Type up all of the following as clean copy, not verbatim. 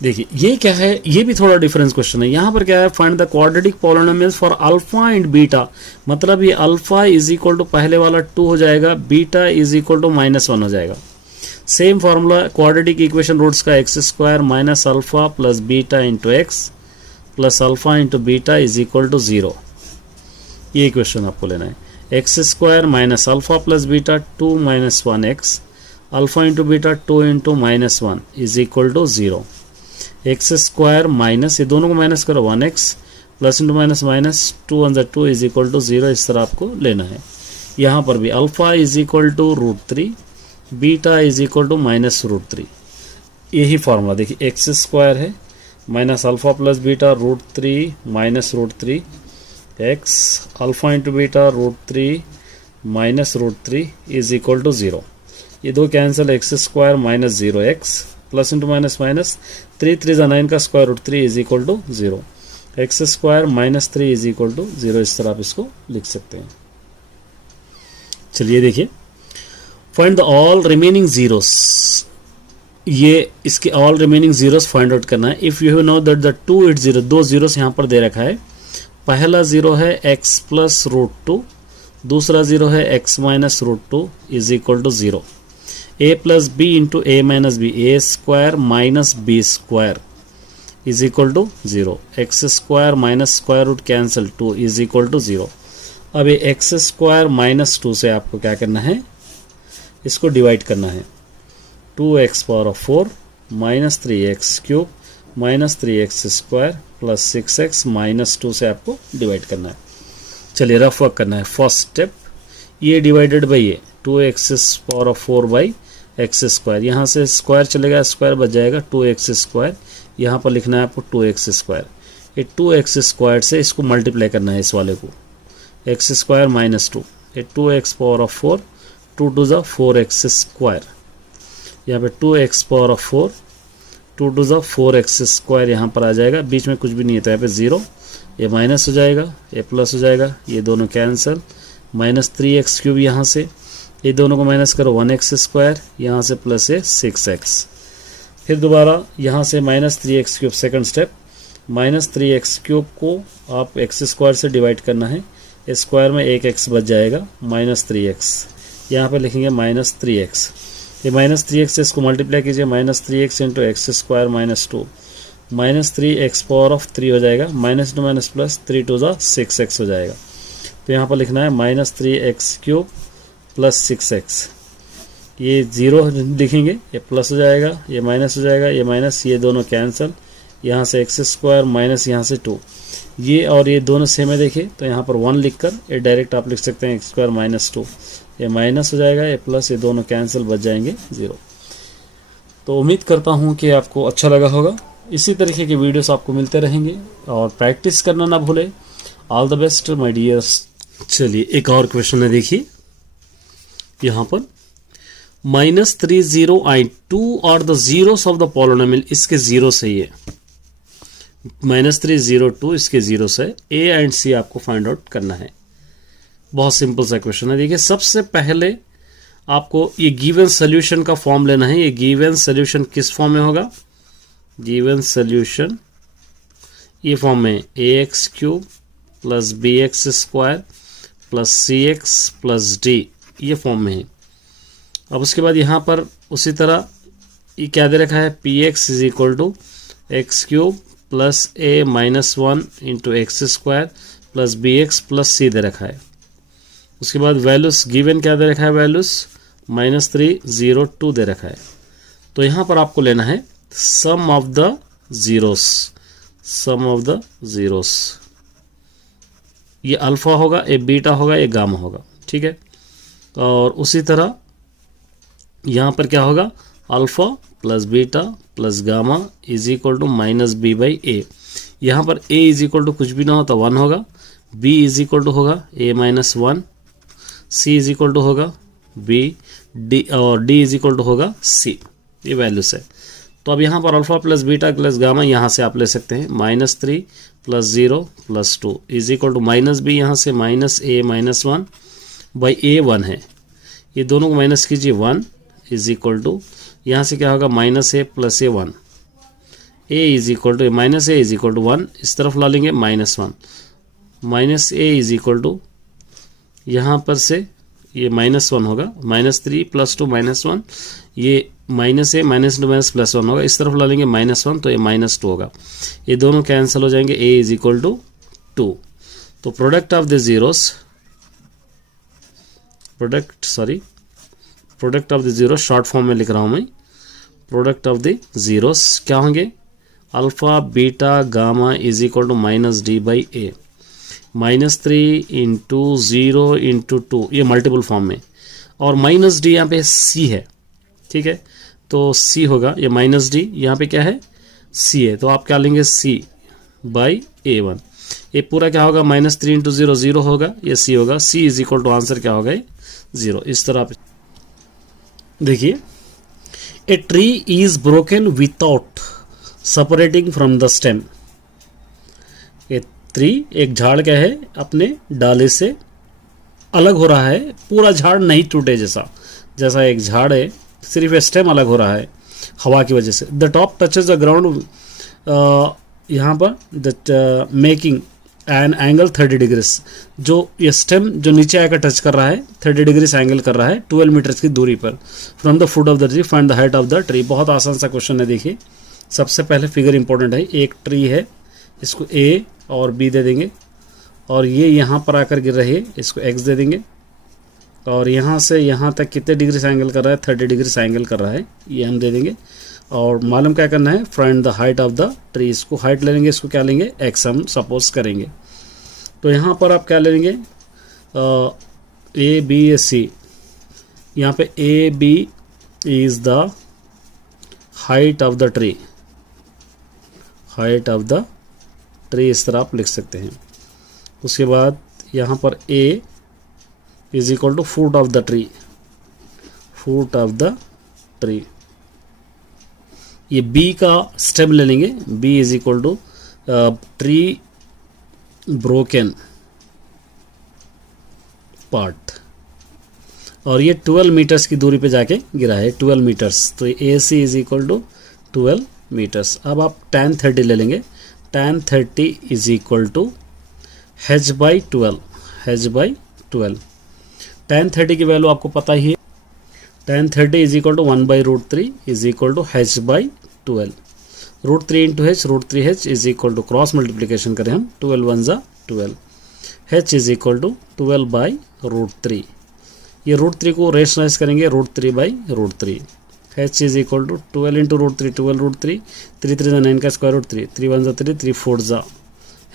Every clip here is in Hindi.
देखिए ये क्या है, ये भी थोड़ा डिफरेंस क्वेश्चन है। यहाँ पर क्या है, find the quadratic polynomials for alpha and beta, मतलब ये अल्फा इज इक्वल टू पहले वाला 2 हो जाएगा, बीटा इज इक्वल टू -1 हो जाएगा। Same formula quadratic equation roots का X square minus alpha plus beta into x plus alpha into beta is equal to 0। ये इक्वेशन आपको लेना है। X square minus alpha plus beta 2 minus 1x alpha into beta 2 into -1 is equal to 0। X square minus, ये दोनों को माइनस करो, 1x plus into minus minus 2 × 2 is equal to 0। इस तरह आपको लेना है। यहाँ पर भी alpha is equal to √3, beta is equal to -√3। यही फार्मूला देखिए, एक्स स्क्वायर है minus alpha plus beta √3 minus √3 x alpha into beta √3 minus √3 is equal to 0। ये दो cancel, x square minus 0x plus into minus minus 3 3 9 का square √3 is equal to 0। X square -3 is equal to 0। इस तरह आप इसको लिख सकते हैं। चलिए देखिए, find the all remaining zeros. ये इसके all remaining zeros find out करना है। If you know that the 2 8 0, दो जीरोस यहाँ पर दे रखा है। पहला जीरो है x प्लस √2, दूसरा जीरो है x minus √2 is equal to 0। a plus b into a minus b, a square minus b square is equal to 0। X square minus square root cancel 2 is equal to 0। अब ये एक्स स्क्वायर माइनस 2 से आपको क्या करना है, इसको डिवाइड करना है। 2x power 4 minus 3x cube minus 3x square plus 6x minus 2 से आपको डिवाइड करना है। चलिए रफ वर्क करना है। फर्स्ट स्टेप, ये डिवाइडेड बाई ये 2x power 4 by x square, यहाँ से स्क्वायर चलेगा, स्क्वायर बच जाएगा 2x स्क्वायर। यहाँ पर लिखना है आपको 2x स्क्वायर। ये 2x स्क्वायर से इसको मल्टीप्लाई करना है, इस वाले को x स्क्वायर माइनस 2, ये 2x पावर 4 2 टू ज़ा 4x स्क्वायर, यहाँ पे 2x पावर 4 2 टू ज़ा 4x स्क्वायर यहाँ पर आ जाएगा। बीच में कुछ भी नहीं है तो यहाँ पे 0, ये माइनस हो जाएगा, ये प्लस हो जाएगा, ये दोनों कैंसिल, माइनस 3x क्यूब यहाँ से, ये दोनों को माइनस करो 1x स्क्वायर, यहाँ से प्लस है 6x। फिर दोबारा यहाँ से minus 3x cube, second step, minus 3x cube को आप x स्क्वायर से डिवाइड करना है, स्क्वायर में 1x बच जाएगा, माइनस 3x, यहाँ पे लिखेंगे माइनस 3x। ये माइनस 3x से इसको मल्टीप्लाई कीजिए, minus 3x into x square minus 2, minus 3x power of 3 हो जाएगा, minus two minus plus 3 two ज़ा 6x हो जाएगा। तो यहाँ पर लिखना है minus 3x cube plus 6x, ये 0 लिखेंगे, ये प्लस हो जाएगा, ये माइनस हो जाएगा, ये माइनस, ये दोनों कैंसिल, यहाँ से एक्स स्क्वायर माइनस यहाँ से 2, ये और ये दोनों सेम है देखिए, तो यहाँ पर 1 लिखकर ये डायरेक्ट आप लिख सकते हैं एक्स स्क्वायर माइनस 2, ये माइनस हो जाएगा, ये प्लस, ये दोनों कैंसिल, बच जाएंगे 0। तो उम्मीद करता हूँ कि आपको अच्छा लगा होगा। इसी तरीके के वीडियोस आपको मिलते रहेंगे और प्रैक्टिस करना ना भूलें। All the best my dears. चलिए एक और क्वेश्चन है, देखिए यहाँ पर -3 और the zeros of the polynomial, इसके जीरो सही है, -3 0 2 इसके जीरो से ए एंड सी आपको फाइंड आउट करना है। बहुत सिंपल सा क्वेश्चन है। देखिए सबसे पहले आपको ये गिवन सोल्यूशन का फॉर्म लेना है। ये गिवन सोल्यूशन किस फॉर्म में होगा, गिवन सोल्यूशन ये फॉर्म में ax cube plus bx square plus cx plus d, ये फॉर्म में है। अब उसके बाद यहाँ पर उसी तरह ये क्या दे रखा है, px is equal to x cube plus a minus 1 into x square plus bx plus c दे रखा है। उसके बाद वैल्यूज गिवन क्या दे रखा है, वैल्यूज -3 0 2 दे रखा है। तो यहाँ पर आपको लेना है sum of the zeros, sum of the zeros, ये अल्फा होगा, ये बीटा होगा, ये गामा होगा, ठीक है। और उसी तरह यहाँ पर क्या होगा, alpha plus beta plus gamma is equal to -b/a। यहाँ पर a इज इक्वल टू कुछ भी ना हो तो 1 होगा, b इज इक्वल टू होगा a minus 1, c is equal to होगा b, d और d इज इक्वल टू होगा c। ये वैल्यूस है। तो अब यहाँ पर alpha plus beta plus gamma यहाँ से आप ले सकते हैं, -3 plus 0 plus 2 is equal to -b, यहाँ से -a माइनस 1 बाई a 1 है, ये दोनों को माइनस कीजिए 1 इज इक्वल टू यहाँ से क्या होगा -a plus a 1, a is equal to minus a is equal to 1, इस तरफ ला लेंगे -1, minus a is equal to यहाँ पर से ये -1 होगा, -3 + 2 -1, ये माइनस ए -2 +1 होगा, इस तरफ ला लेंगे -1 तो ये -2 होगा, ये दोनों कैंसिल हो जाएंगे, ए इज इक्वल टू 2। तो product of the zeros, product of the zero short form में लिख रहा हूं मैं, प्रोडक्ट ऑफ द जीरोस क्या होंगे, alpha beta gamma is equal to -d/a, -3 × 0 × 2, ये मल्टीपल फॉर्म में, और -d यहाँ पे c है, ठीक है, तो c होगा, ये -d यहाँ पे क्या है, c है, तो आप क्या लेंगे, c/a1, ये पूरा क्या होगा, -3 × 0 0 होगा, ये c होगा, c is equal to answer क्या होगा, 0। इस तरह आप देखिए, a tree is broken without separating from the stem, ये ट्री एक झाड़ क्या है, अपने डाले से अलग हो रहा है, पूरा झाड़ नहीं टूटे, जैसा एक झाड़ है, सिर्फ स्टेम अलग हो रहा है हवा की वजह से। The top touches the ground, यहाँ पर the making an angle 30 degrees, जो ये स्टेम जो नीचे आकर टच कर रहा है 30 डिग्रीज एंगल कर रहा है 12 मीटर्स की दूरी पर from the foot of the tree, find the height of the tree. बहुत आसान सा क्वेश्चन है। देखिए, सबसे पहले फिगर इंपॉर्टेंट है, एक ट्री है, इसको ए और बी दे देंगे, और ये यहाँ पर आकर गिर रही है, इसको एक्स दे देंगे, और यहाँ से यहाँ तक कितने डिग्री एंगल कर रहा है, 30 डिग्री एंगल कर रहा है, ये हम दे देंगे। और मालूम क्या करना है, find the height of the tree, इसको हाइट ले लेंगे, इसको क्या लेंगे, एक्स हम सपोज करेंगे। तो यहाँ पर आप क्या ले लेंगे, ए बी सी, यहाँ पे A B is the height of the tree, height of the tree इस तरह आप लिख सकते हैं। उसके बाद यहाँ पर A is equal to foot of the tree, foot of the tree. ये बी का स्टेम ले लेंगे, B is equal to tree broken part, और ये 12 मीटर्स की दूरी पे जाके गिरा है, 12 मीटर्स, तो A C is equal to 12 metres. अब आप tan 30 ले लेंगे, tan 30 is equal to h/12, h/12। tan 30 की वैल्यू आपको पता ही है, tan 30 is equal to 1/√3 is equal to h/12, √3 × h, √3h is equal to cross multiplication करें हम, 12 1 ज़ा 12, h इज इक्वल टू 12/√3, ये √3 को रेशनलाइज करेंगे, √3/√3, h इज इक्वल टू 12 × √3, 12√3, 3 3 × 9 का स्क्वायर रूट 3, 3 1 ज़ा 3, 3 4 ज़ा,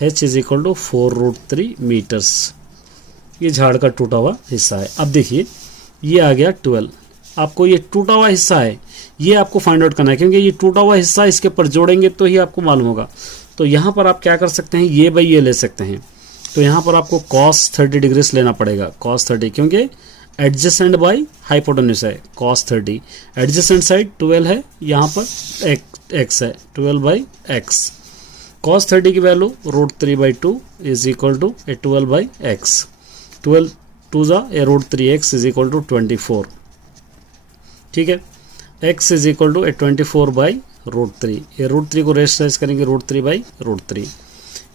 h is equal to 4√3 metres. ये झाड़ का टूटा हुआ हिस्सा है। अब देखिए, ये आ गया 12, आपको ये टूटा हुआ हिस्सा है, ये आपको फाइंड आउट करना है, क्योंकि ये टूटा हुआ हिस्सा इसके ऊपर जोड़ेंगे तो ही आपको मालूम होगा। तो यहाँ पर आप क्या कर सकते हैं, ये बाई ये ले सकते हैं, तो यहाँ पर आपको cos 30 डिग्रीज लेना पड़ेगा, cos 30, क्योंकि एडजेसेंट बाई हाइपोटेन्यूज है, cos 30, एडजेसेंट साइड 12 है, यहाँ पर x है, 12/x, cos 30 की value √3/2 is equal to 12/x, 12 2 ज़ा √3x इज इक्वल टू 24, ठीक है, x इज इक्वल टू 24/√3, ये √3 को रेशनलाइज करेंगे, √3/√3,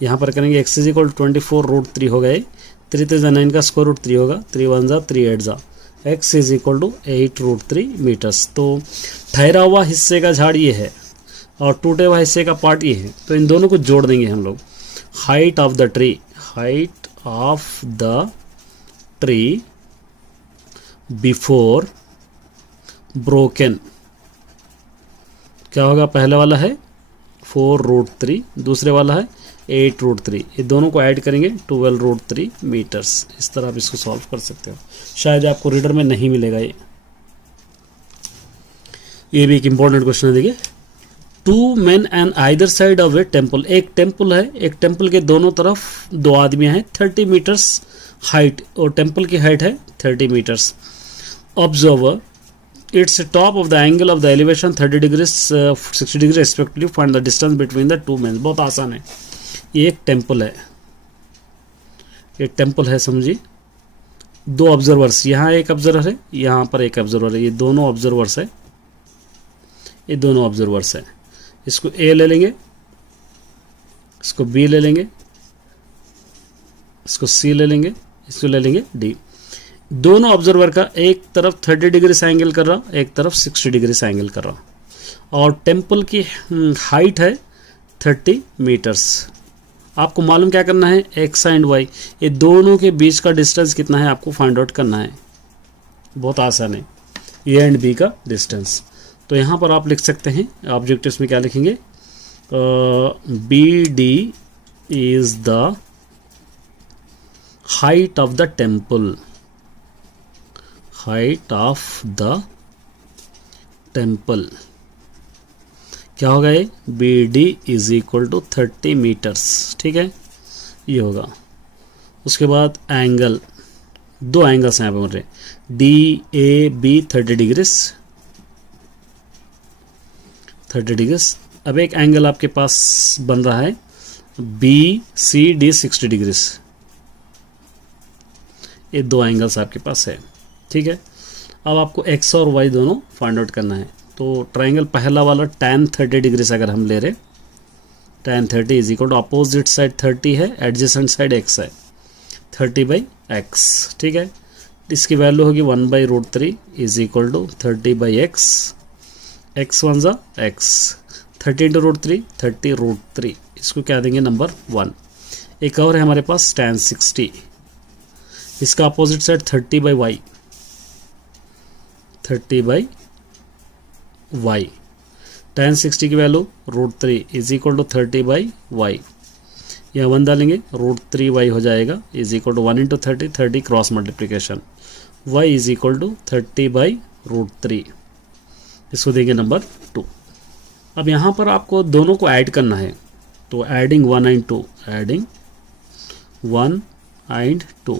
यहाँ पर करेंगे x इज इक्वल टू 24√3 हो गए, 3 3 ज़ा 9 का स्क्वायर रूट 3 होगा, 3 1 ज़ा 3 8 ज़ा, x is equal to 8√3 metres. तो ठहरा हुआ हिस्से का झाड़ ये है और टूटे हुआ हिस्से का पार्ट ये है, तो इन दोनों को जोड़ देंगे हम लोग। Height of the tree, height of the tree before broken क्या होगा, पहले वाला है 4√3, दूसरे वाला है 8√3, ये दोनों को ऐड करेंगे 12√3 मीटर्स। इस तरह आप इसको सॉल्व कर सकते हो, शायद आपको रीडर में नहीं मिलेगा ये भी एक इंपॉर्टेंट क्वेश्चन है। देखिए, 2 men and either side of A temple, एक टेम्पल है, एक टेम्पल के दोनों तरफ 2 आदमी हैं, 30 मीटर्स हाइट, और टेम्पल की हाइट है 30 metres. Observer its top of the angle of the elevation 30 degree 60 degree respectively, find the distance between the 2 men। बहुत आसान है, ये एक टेम्पल है, एक टेम्पल है समझिए, 2 ऑब्जर्वर्स, यहाँ एक ऑब्जर्वर है, यहाँ पर एक ऑब्जर्वर है, ये दोनों ऑब्जर्वर्स है, ये दोनों ऑब्जर्वर्स है। इसको ए ले लेंगे, इसको बी ले लेंगे, इसको सी ले लेंगे, इसको ले लेंगे डी। दोनों ऑब्जर्वर का एक तरफ 30 डिग्री से एंगल कर रहा, एक तरफ 60 डिग्री से एंगल कर रहा, और टेम्पल की हाइट है 30 मीटर्स। आपको मालूम क्या करना है, एक्स एंड वाई, ये दोनों के बीच का डिस्टेंस कितना है आपको फाइंड आउट करना है। बहुत आसान है, ए एंड बी का डिस्टेंस। तो यहाँ पर आप लिख सकते हैं ऑब्जेक्टिव्स में क्या लिखेंगे, B D is the height of the temple, height of the temple क्या होगा ये, B D is equal to 30 metres. ठीक है, ये होगा। उसके बाद एंगल, दो एंगल्स यहाँ पे बन रहे हैं, D A B 30 degrees, 30 degrees. अब एक एंगल आपके पास बन रहा है बी सी डी 60 डिग्रीज। ये दो एंगल्स आपके पास है। ठीक है, अब आपको एक्स और वाई दोनों फाइंड आउट करना है। तो ट्राइंगल पहला वाला tan 30 डिग्री से अगर हम ले रहे, tan 30 is equal to opposite side 30 है, एडजेसेंट साइड x है, 30/x। ठीक है, इसकी वैल्यू होगी 1/√3 is equal to 30/x, x 1 ज़ा x, 30 × √3 30√3, इसको क्या देंगे नंबर 1। एक और है हमारे पास tan 60, इसका opposite side 30/y, 30/y, tan 60 की value √3 is equal to 30/y, यहाँ 1 डालेंगे √3y हो जाएगा is equal to 1 × 30, 30 cross multiplication, y is equal to 30/√3, इसको देंगे नंबर 2। अब यहाँ पर आपको दोनों को ऐड करना है, तो एडिंग 1 and 2, एडिंग 1 and 2,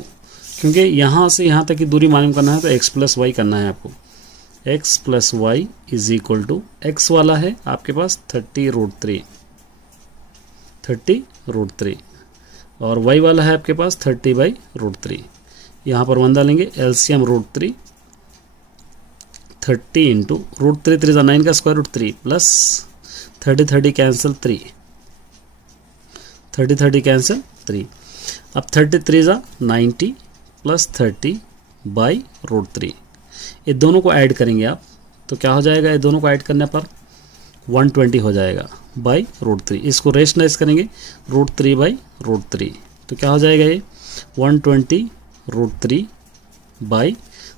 क्योंकि यहाँ से यहाँ तक की दूरी मालूम करना है तो x + y करना है आपको। x + y is equal to, x वाला है आपके पास 30√3, 30√3, और y वाला है आपके पास 30/√3। यहाँ पर 1 डालेंगे, एलसीएम √3, 30 इंटू √3 3 = 9 का square root 3 plus 30 cancel 3, 30 cancel 3। अब 33 = 90 प्लस 30/√3, ये दोनों को ऐड करेंगे आप तो क्या हो जाएगा, ये दोनों को ऐड करने पर 120 हो जाएगा /√3। इसको रेशनलाइज करेंगे √3/√3, तो क्या हो जाएगा ये 120√3 बाई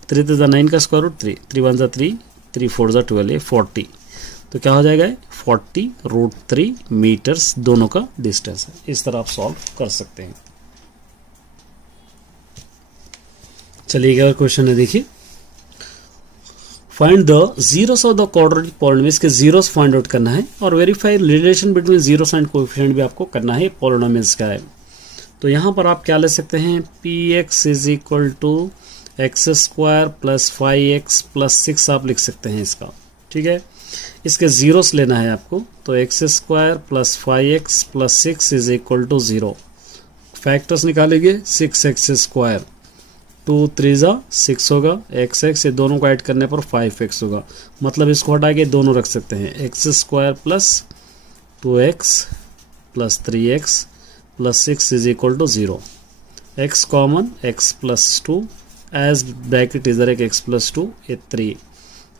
3 × 9 का स्क्वायर रूट 3, 3 1 = 3, 3 4 = 12, ये 40, तो क्या हो जाएगा 40√3 मीटर्स दोनों का डिस्टेंस है। इस तरह आप सॉल्व कर सकते हैं। चलिए और क्वेश्चन है, देखिए find the zeros of the quadratic polynomial, इसके जीरोस फाइंड आउट करना है और verify relation between zeros and coefficient भी आपको करना है पॉलिनोमियल्स का है। तो यहाँ पर आप क्या ले सकते हैं, px is equal to x² + 5x + 6 आप लिख सकते हैं इसका। ठीक है, इसके जीरोस लेना है आपको, तो x² + 5x + 6 is equal to 0। Factors निकालेंगे 6x², 2 3 = 6 होगा, x ये दोनों को ऐड करने पर 5x होगा, मतलब इसको हटा के दोनों रख सकते हैं, x² + 2x + 3x + 6 is equal to 0। x common, x + 2 as bracket इधर एक x + 2, ये 3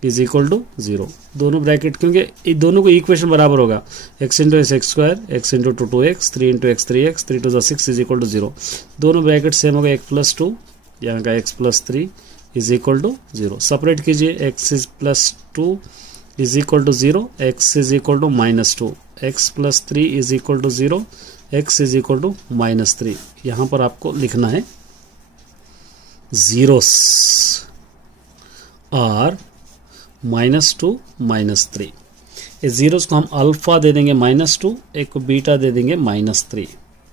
इज इक्वल टू 0। दोनों ब्रैकेट, क्योंकि ये दोनों को इक्वेशन बराबर होगा, x × x², x × 2x, 3 × x 3x, 3 2 = 6 is equal to 0। दोनों ब्रैकेट सेम होगा, x + 2 यहाँ का x + 3 is equal to 0। Separate कीजिए, x + 2 is equal to 0, x is equal to -2, x + 3 is equal to 0, x is equal to -3। यहाँ पर आपको लिखना है जीरोस आर -2 -3। इस जीरोस को हम अल्फा दे देंगे -2, एक को बीटा दे देंगे -3।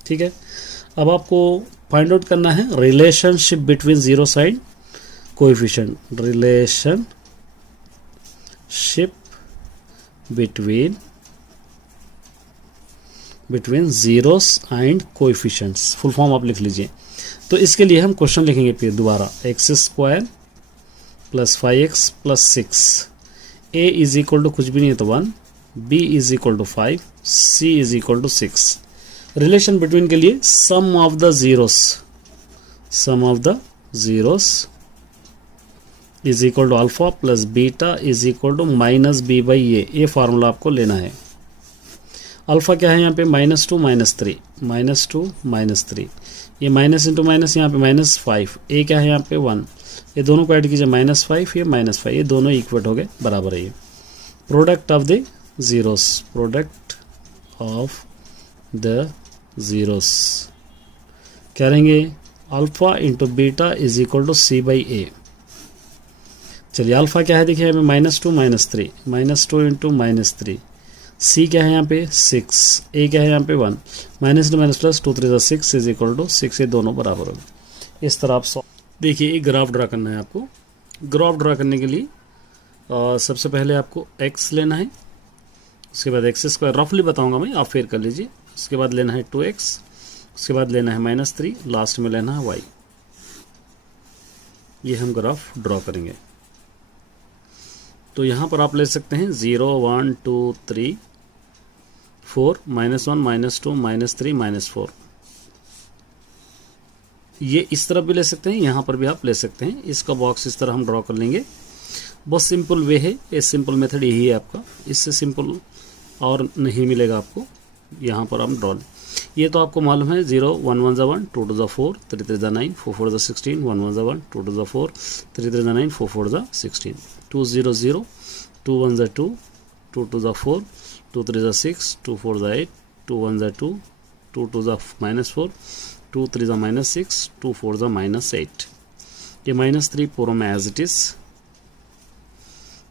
ठीक है, अब आपको फाइंड आउट करना है relationship between zero side coefficient, relationship between zeros and coefficients, full form आप लिख लीजिए। तो इसके लिए हम क्वेश्चन लिखेंगे फिर दोबारा, x² + 5x + 6, a is equal to कुछ भी नहीं है तो 1, B is equal to 5, C is equal to 6। Relation between के लिए sum of the zeros is equal to alpha plus beta is equal to minus B by ये फार्मूला आपको लेना है। अल्फा क्या है यहाँ पे -2 -3, ये माइनस इंटू माइनस यहाँ पे -5, ए क्या है यहाँ पे 1, ये दोनों को ऐड कीजिए -5 ये -5, ये दोनों इक्वल हो गए, बराबर है ये। प्रोडक्ट ऑफ द जीरोस क्या रहेंगे, alpha into beta is equal to C by A. चलिए अल्फा क्या है देखिए यहाँ पे -2 इंटू -3, सी क्या है यहाँ पे 6, ए क्या है यहाँ पे 1, minus into minus plus 2 3 6 is equal to 6, ये दोनों बराबर हो गए। इस तरह आप देखिए एक ग्राफ ड्रा करना है आपको। ग्राफ ड्रा करने के लिए सबसे पहले आपको x लेना है, उसके बाद x स्क्वायर रफली बताऊंगा मैं, आप फिर कर लीजिए। उसके बाद लेना है 2x, उसके बाद लेना है -3, लास्ट में लेना है y। ये हम ग्राफ ड्रॉ करेंगे। तो यहाँ पर आप ले सकते हैं 0 1 2 3 4 -1 -2 -3 -4। ये इस तरफ भी ले सकते हैं, यहाँ पर भी आप ले सकते हैं। इसका बॉक्स इस तरह हम ड्रॉ कर लेंगे। बहुत सिंपल वे है, ये सिंपल मेथड यही है आपका, इससे सिंपल और नहीं मिलेगा आपको। यहाँ पर हम ड्रॉ, ये तो आपको मालूम है 0 1 1 1 2 2 4 3 3 9 4 4 16 1 1 1 2 2 4 3 3 9 4 4 16 2 0 0 2 1 2 2 2 4 2 3 6 2 4 8 2 1 2 2 2 -4 2 3 -6 2 4 -8। ये -3 पूरा में एज इट इज,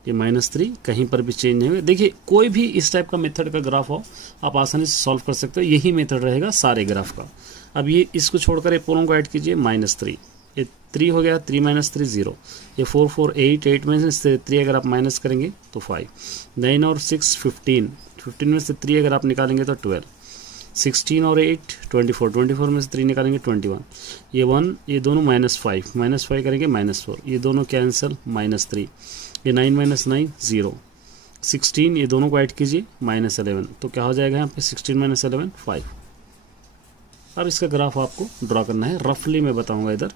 ये -3 कहीं पर भी चेंज नहीं हुए। देखिए कोई भी इस टाइप का मेथड का ग्राफ हो आप आसानी से सॉल्व कर सकते हो, यही मेथड रहेगा सारे ग्राफ का। अब ये इसको छोड़कर ये पूरों को ऐड कीजिए, -3, ये 3 हो गया, 3 -3 0, ये 4 4 8 8 में से 3 अगर आप माइनस करेंगे तो 5, 9 और 6 15, 15 में से 3 अगर आप निकालेंगे तो 12, 16 और 8 24, 24 में से 3 निकालेंगे 21, ये 1, ये दोनों -5 करेंगे -4, ये दोनों कैंसिल -3, ये 9 -9 0, 16 ये दोनों को ऐड कीजिए -11, तो क्या हो जाएगा यहाँ पे 16 - 11 5। अब इसका ग्राफ आपको ड्रॉ करना है, रफली मैं बताऊंगा इधर।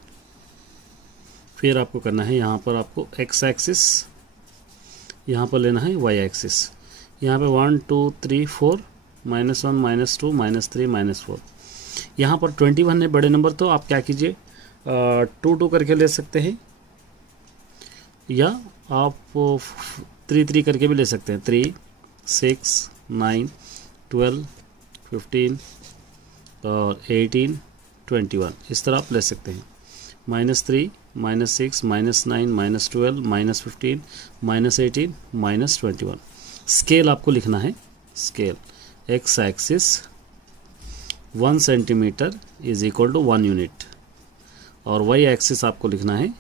फिर आपको करना है यहाँ पर आपको x एक्सिस, यहाँ पर लेना है y एक्सिस। यहाँ पे 1 2 3 4 -1 -2 -3 -4। यहाँ पर 21 है बड़े नंबर, तो आप क्या कीजिए 2 2 करके ले सकते हैं, या आप 3 3 करके भी ले सकते हैं। 3 6 9 12 15 और 18 21 इस तरह आप ले सकते हैं। -3 -6 -9 -12 -15 -18 -21। स्केल आपको लिखना है, scale x axis 1 centimetre is equal to 1 unit, और y एक्सिस आपको लिखना है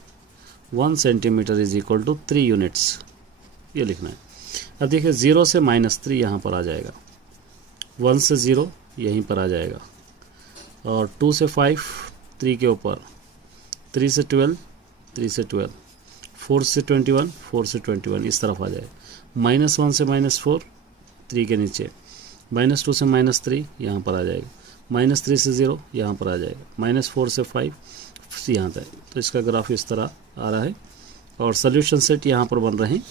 1 centimetre is equal to 3 units, ये लिखना है। अब देखिए 0 से -3 यहाँ पर आ जाएगा, 1 से 0 यहीं पर आ जाएगा, और 2 से 5 3 के ऊपर, 3 से 12 3 से 12, 4 से 21 4 से 21 इस तरफ आ जाएगा। -1 से -4 3 के नीचे, -2 से -3 यहाँ पर आ जाएगा, -3 से 0 यहाँ पर आ जाएगा, -4 से 5 यहाँ तक। तो इसका ग्राफ इस तरह आ रहा है, और सोल्यूशन सेट यहाँ पर बन रहे हैं।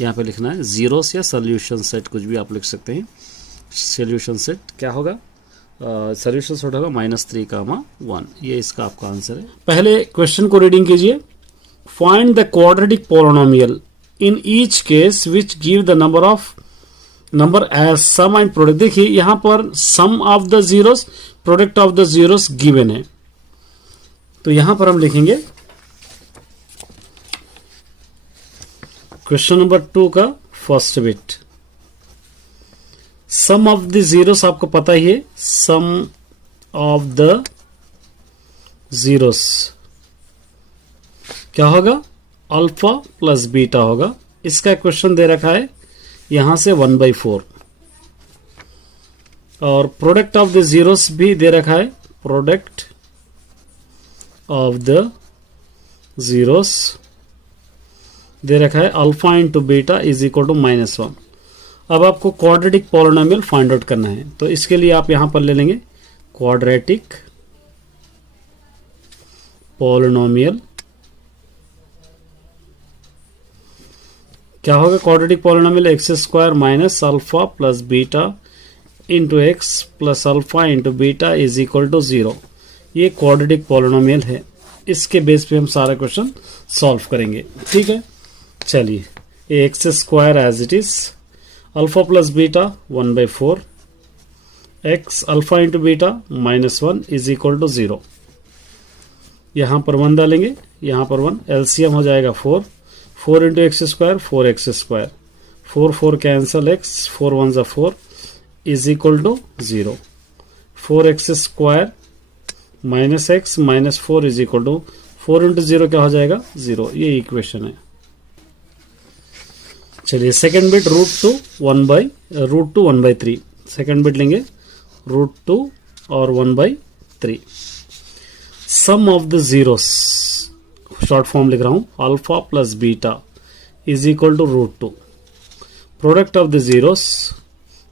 यहाँ पे लिखना है जीरोस या सोल्यूशन सेट, कुछ भी आप लिख सकते हैं। सोल्यूशन सेट क्या होगा, सोल्यूशन सेट होगा -3, 1, ये इसका आपका आंसर है। पहले क्वेश्चन को रीडिंग कीजिए। Find the quadratic polynomial in each case which give the number as sum and product. देखिए यहाँ पर sum of the zeros, product of the zeros given है, तो यहां पर हम लिखेंगे क्वेश्चन नंबर 2 का first bit, sum of the zeros आपको पता ही है, सम ऑफ द जीरोस क्या होगा, अल्फा प्लस बीटा होगा। इसका क्वेश्चन दे रखा है यहां से 1/4, और प्रोडक्ट ऑफ द जीरोस भी दे रखा है, प्रोडक्ट ऑफ द जीरोस दे रखा है alpha into beta is equal to -1, अब आपको क्वाड्रेटिक पॉलिनोमियल फाइंड आउट करना है, तो इसके लिए आप यहां पर ले लेंगे क्वाड्रेटिक पॉलिनोमियल। क्या होगा quadratic polynomial? X square minus alpha plus beta into x plus alpha into beta is equal to 0। ये क्वाड्रेटिक पॉलिनोमियल है, इसके बेस पे हम सारा क्वेश्चन सॉल्व करेंगे। ठीक है, चलिए ये x square as it is, alpha plus beta 1/4, x alpha into beta -1 is equal to 0। यहां पर 1 डालेंगे, यहां पर 1, एलसीएम हो जाएगा 4, 4 into x square 4x square, 4 4 cancel, x 4 1 जा 4 is equal to 0। 4x square minus x minus 4 is equal to 4 into 0 क्या हो जाएगा? 0। ये इक्वेशन है। चलिए सेकेंड बिट √2 1/3, सेकेंड बिट लेंगे √2 और 1/3। Sum of the zeros, short form लिख रहा हूं, alpha plus beta is equal to √2। Product of the zeros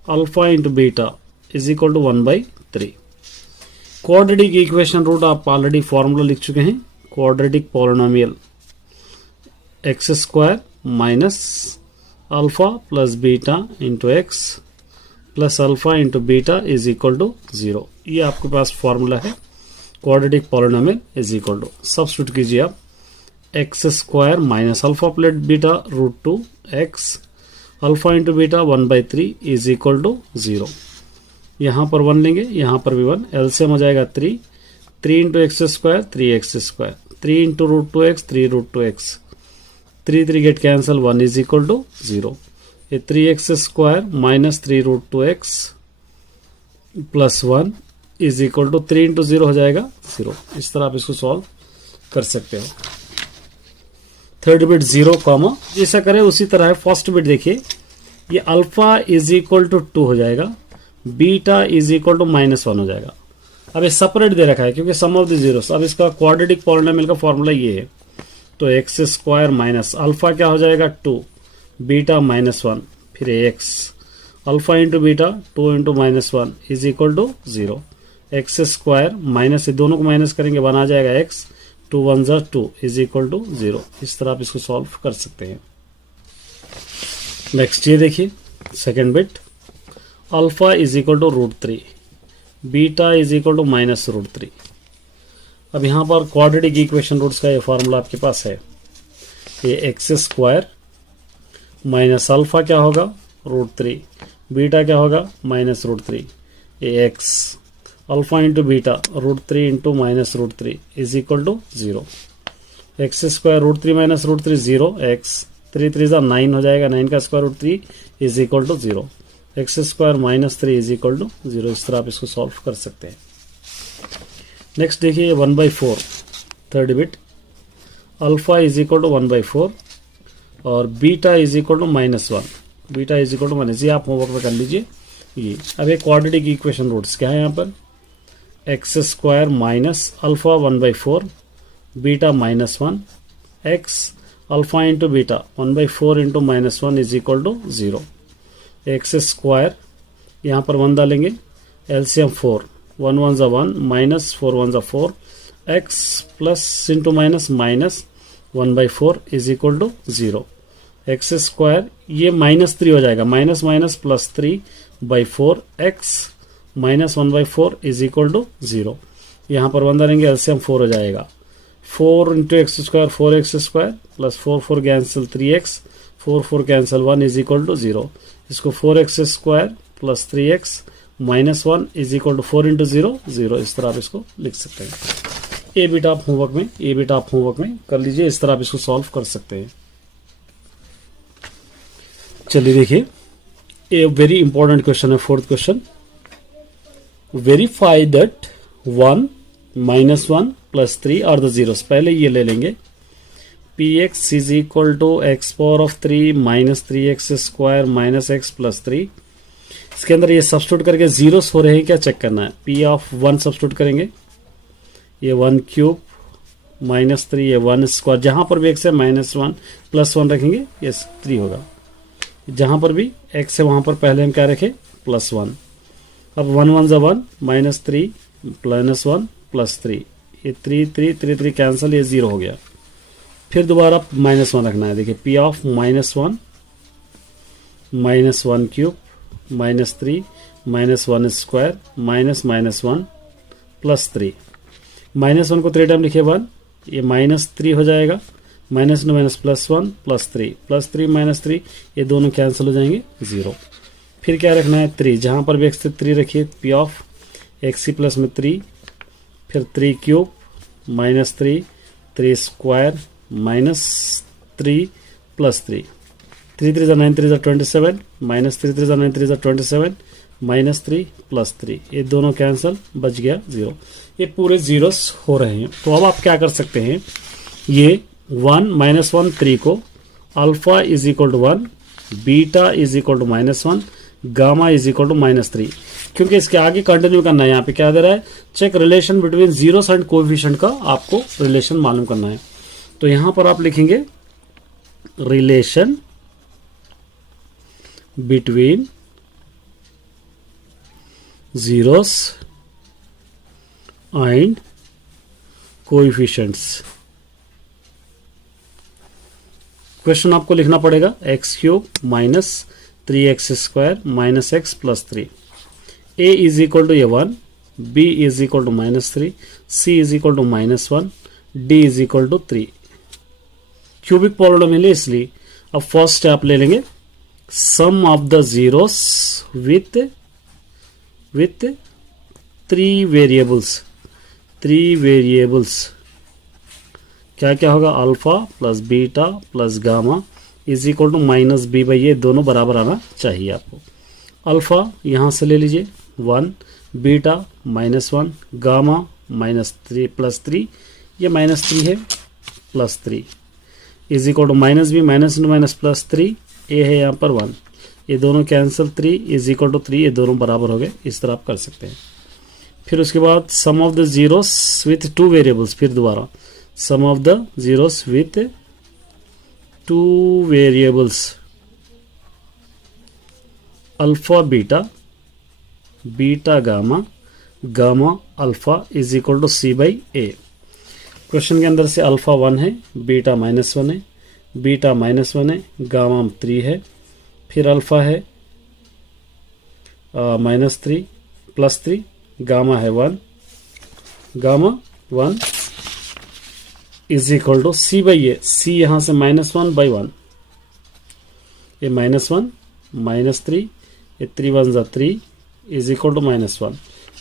alpha into beta is equal to 1/3। Quadratic equation root आप ऑलरेडी फॉर्मूला लिख चुके हैं। Quadratic polynomial x square minus alpha plus beta into x plus alpha into beta is equal to 0। ये आपके पास फॉर्मूला है। Quadratic polynomial is equal to, substitute कीजिए आप, x square minus alpha plus beta √2 x alpha into beta 1/3 is equal to 0। यहां पर 1 लेंगे, यहां पर भी 1, एलसीएम हो जाएगा 3, 3 into x square 3x square, 3 into √2x 3√2x, 3 3 get cancel, 1 is equal to 0। ये 3x square minus 3√2x plus 1 is equal to 3 into 0 हो जाएगा 0। इस तरह आप इसको सॉल्व कर सकते हो। थर्ड बिट 0 कॉमा, जैसा करें उसी तरह है। फर्स्ट बिट देखिए, ये अल्फा इज इक्वल टू 2 हो जाएगा, बीटा इज इक्वल टू -1 हो जाएगा। अब ये सेपरेट दे रखा है क्योंकि सम ऑफ द जीरोस। अब इसका क्वाड्रेटिक पॉलिनोमियल का फॉर्मूला ये है, तो एक्स स्क्वायर माइनस अल्फा क्या हो जाएगा 2, बीटा -1, फिर x alpha into beta 2 into -1 is equal to 0। X square minus, दोनों को माइनस करेंगे 1 आ जाएगा, एक्स 2 1 जा 2 इज इक्वल टू 0। इस तरह आप इसको सॉल्व कर सकते हैं। नेक्स्ट ये देखिए second bit, alpha is equal to √3, beta is equal to -√3। अब यहां पर क्वाड्रेटिक इक्वेशन रूट्स का ये फॉर्मूला आपके पास है। ये एक्स स्क्वायर माइनस अल्फा क्या होगा √3, बीटा क्या होगा -√3, ये x alpha into beta √3 into -√3 is equal to 0। X square √3 -√3 0, x 3 3 जा 9 हो जाएगा, 9 का square √3 is equal to 0। X square -3 is equal to 0। इस तरह आप इसको सॉल्व कर सकते हैं। नेक्स्ट देखिए 1/4, third bit, alpha is equal to 1/4 और beta is equal to -1, beta is equal to -, ये आप होमवर्क में कर लीजिए। ये अब एक क्वाड्रेटिक इक्वेशन रूट्स क्या है यहाँ पर, x square minus alpha 1/4 beta -1 x alpha into beta 1/4 into -1 is equal to 0। X square यहाँ पर 1 डालेंगे, एलसीएम 4, 1 1 जा 1 माइनस 4 1 जा 4 x plus into minus -1/4 is equal to 0। X square ये -3 हो जाएगा, minus minus plus 3/4 x -1/4 is equal to 0। यहाँ पर 1 डालेंगे, एलसीएम 4 हो जाएगा, 4 into x square 4x square plus 4 4 cancel 3x, 4 4 cancel 1 is equal to 0। इसको 4x square plus 3x -1 is equal to 4 into 0 0। इस तरह आप इसको लिख सकते हैं। ये बीटा आप होमवर्क में कर लीजिए। इस तरह आप इसको सॉल्व कर सकते हैं। चलिए देखिए, ये वेरी इंपॉर्टेंट क्वेश्चन है, fourth question. Verify that 1 -1 plus 3 are the zeros. पहले ये ले लेंगे, px is equal to x power of 3 minus 3x square minus x plus 3। इसके अंदर ये सब्स्टिट्यूट करके जीरोस हो रहे हैं क्या चेक करना है। p ऑफ 1 सब्स्टिट्यूट करेंगे, ये 1 क्यूब -3, ये 1 स्क्वायर, जहां पर भी x है -1 प्लस 1 रखेंगे, ये 3 होगा। जहाँ पर भी x है वहाँ पर पहले हम क्या रखें +1। अब 1 1 ज़ा 1 -3 -1 +3, ये 3 3 3 3 कैंसिल, ये 0 हो गया। फिर दोबारा -1 रखना है। देखिए P ऑफ -1 -1 क्यूब -3 -1 स्क्वायर -1 +3। -1 को 3 टाइम लिखिए 1, ये -3 हो जाएगा। -1 +1 +3 +3 -3, ये दोनों कैंसिल हो जाएंगे 0। फिर क्या रखना है 3, जहाँ पर भी x से 3 रखिए P ऑफ x प्लस में 3, फिर 3 क्यूब -3 3 स्क्वायर -3 +3, 3 3 9 3 27 -3 3 9 3 27 -3 +3, ये दोनों कैंसिल, बच गया 0। ये पूरे जीरोस हो रहे हैं। तो अब आप क्या कर सकते हैं, ये 1 -1 3 को alpha is equal to 1, beta is equal to -1, gamma is equal to -3, क्योंकि इसके आगे कंटिन्यू करना है। यहाँ पे क्या दे रहा है, check relation between zeros and coefficient का आपको रिलेशन मालूम करना है। तो यहां पर आप लिखेंगे relation between zeros and coefficients. Question आपको लिखना पड़ेगा x³ -3x² -x +3, a is equal to a1, b is equal to -3, c is equal to -1, d is equal to 3। Cubic polynomial है इसलिए अब फर्स्ट स्टेप ले लेंगे, sum of the zeros with 3 variables. क्या क्या होगा, alpha plus beta plus gamma is equal to -b/, ये दोनों बराबर आना चाहिए आपको। अल्फा यहां से ले लीजिए 1, बीटा -1, गामा -3 +3, ये -3 है +3 इज इक्वल टू -b -3, ए है यहाँ पर 1, ये दोनों कैंसिल, 3 इज इक्वल टू 3, ये दोनों बराबर हो गए। इस तरह आप कर सकते हैं। फिर उसके बाद sum of the zeros with 2 variables, फिर दोबारा sum of the zeros with 2 variables, alpha beta, beta gamma, gamma alpha is equal to c/a। Question के अंदर से अल्फा 1 है, बीटा -1 है, बीटा -1 है, गामा 3 है, फिर अल्फा है -3 +3, गामा है 1, gamma 1 is equal to c/a। c यहां से -1/1, ये -1 -3, ये 3 1 ज़ा 3 इज इक्वल टू -1,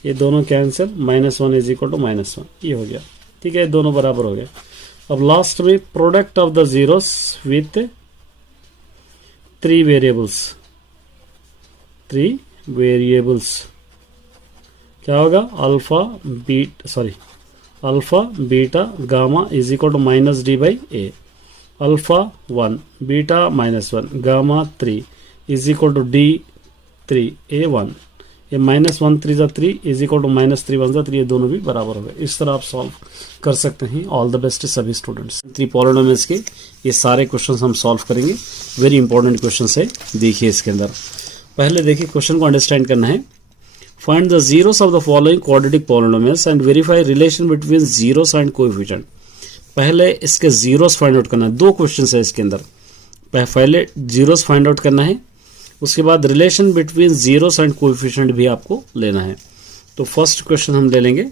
ये दोनों कैंसिल, -1 इज इक्वल टू -1, ये हो गया। ठीक है, दोनों बराबर हो गए। अब लास्ट में product of the zeros with 3 variables क्या होगा, alpha beta gamma is equal to -d/a, alpha 1 beta -1 gamma 3 is equal to d/3a1, ये -1 3 ज़ा 3 इज इक्वल टू -3 1 ज़ा 3, ये दोनों भी बराबर हो गए। इस तरह आप सॉल्व कर सकते हैं। ऑल द बेस्ट सभी स्टूडेंट्स। 3 पॉलिनोमियल्स के ये सारे क्वेश्चंस हम सॉल्व करेंगे। वेरी इंपॉर्टेंट क्वेश्चंस है। देखिए इसके अंदर पहले देखिए क्वेश्चन को अंडरस्टैंड करना है। Find the zeros of the following quadratic polynomials and verify relation between zeros and coefficient. पहले इसके जीरोस फाइंड आउट करना है। 2 क्वेश्चन है इसके अंदर। पहले जीरोस फाइंड आउट करना है, उसके बाद relation between zeros and coefficient भी आपको लेना है। तो फर्स्ट क्वेश्चन हम ले लेंगे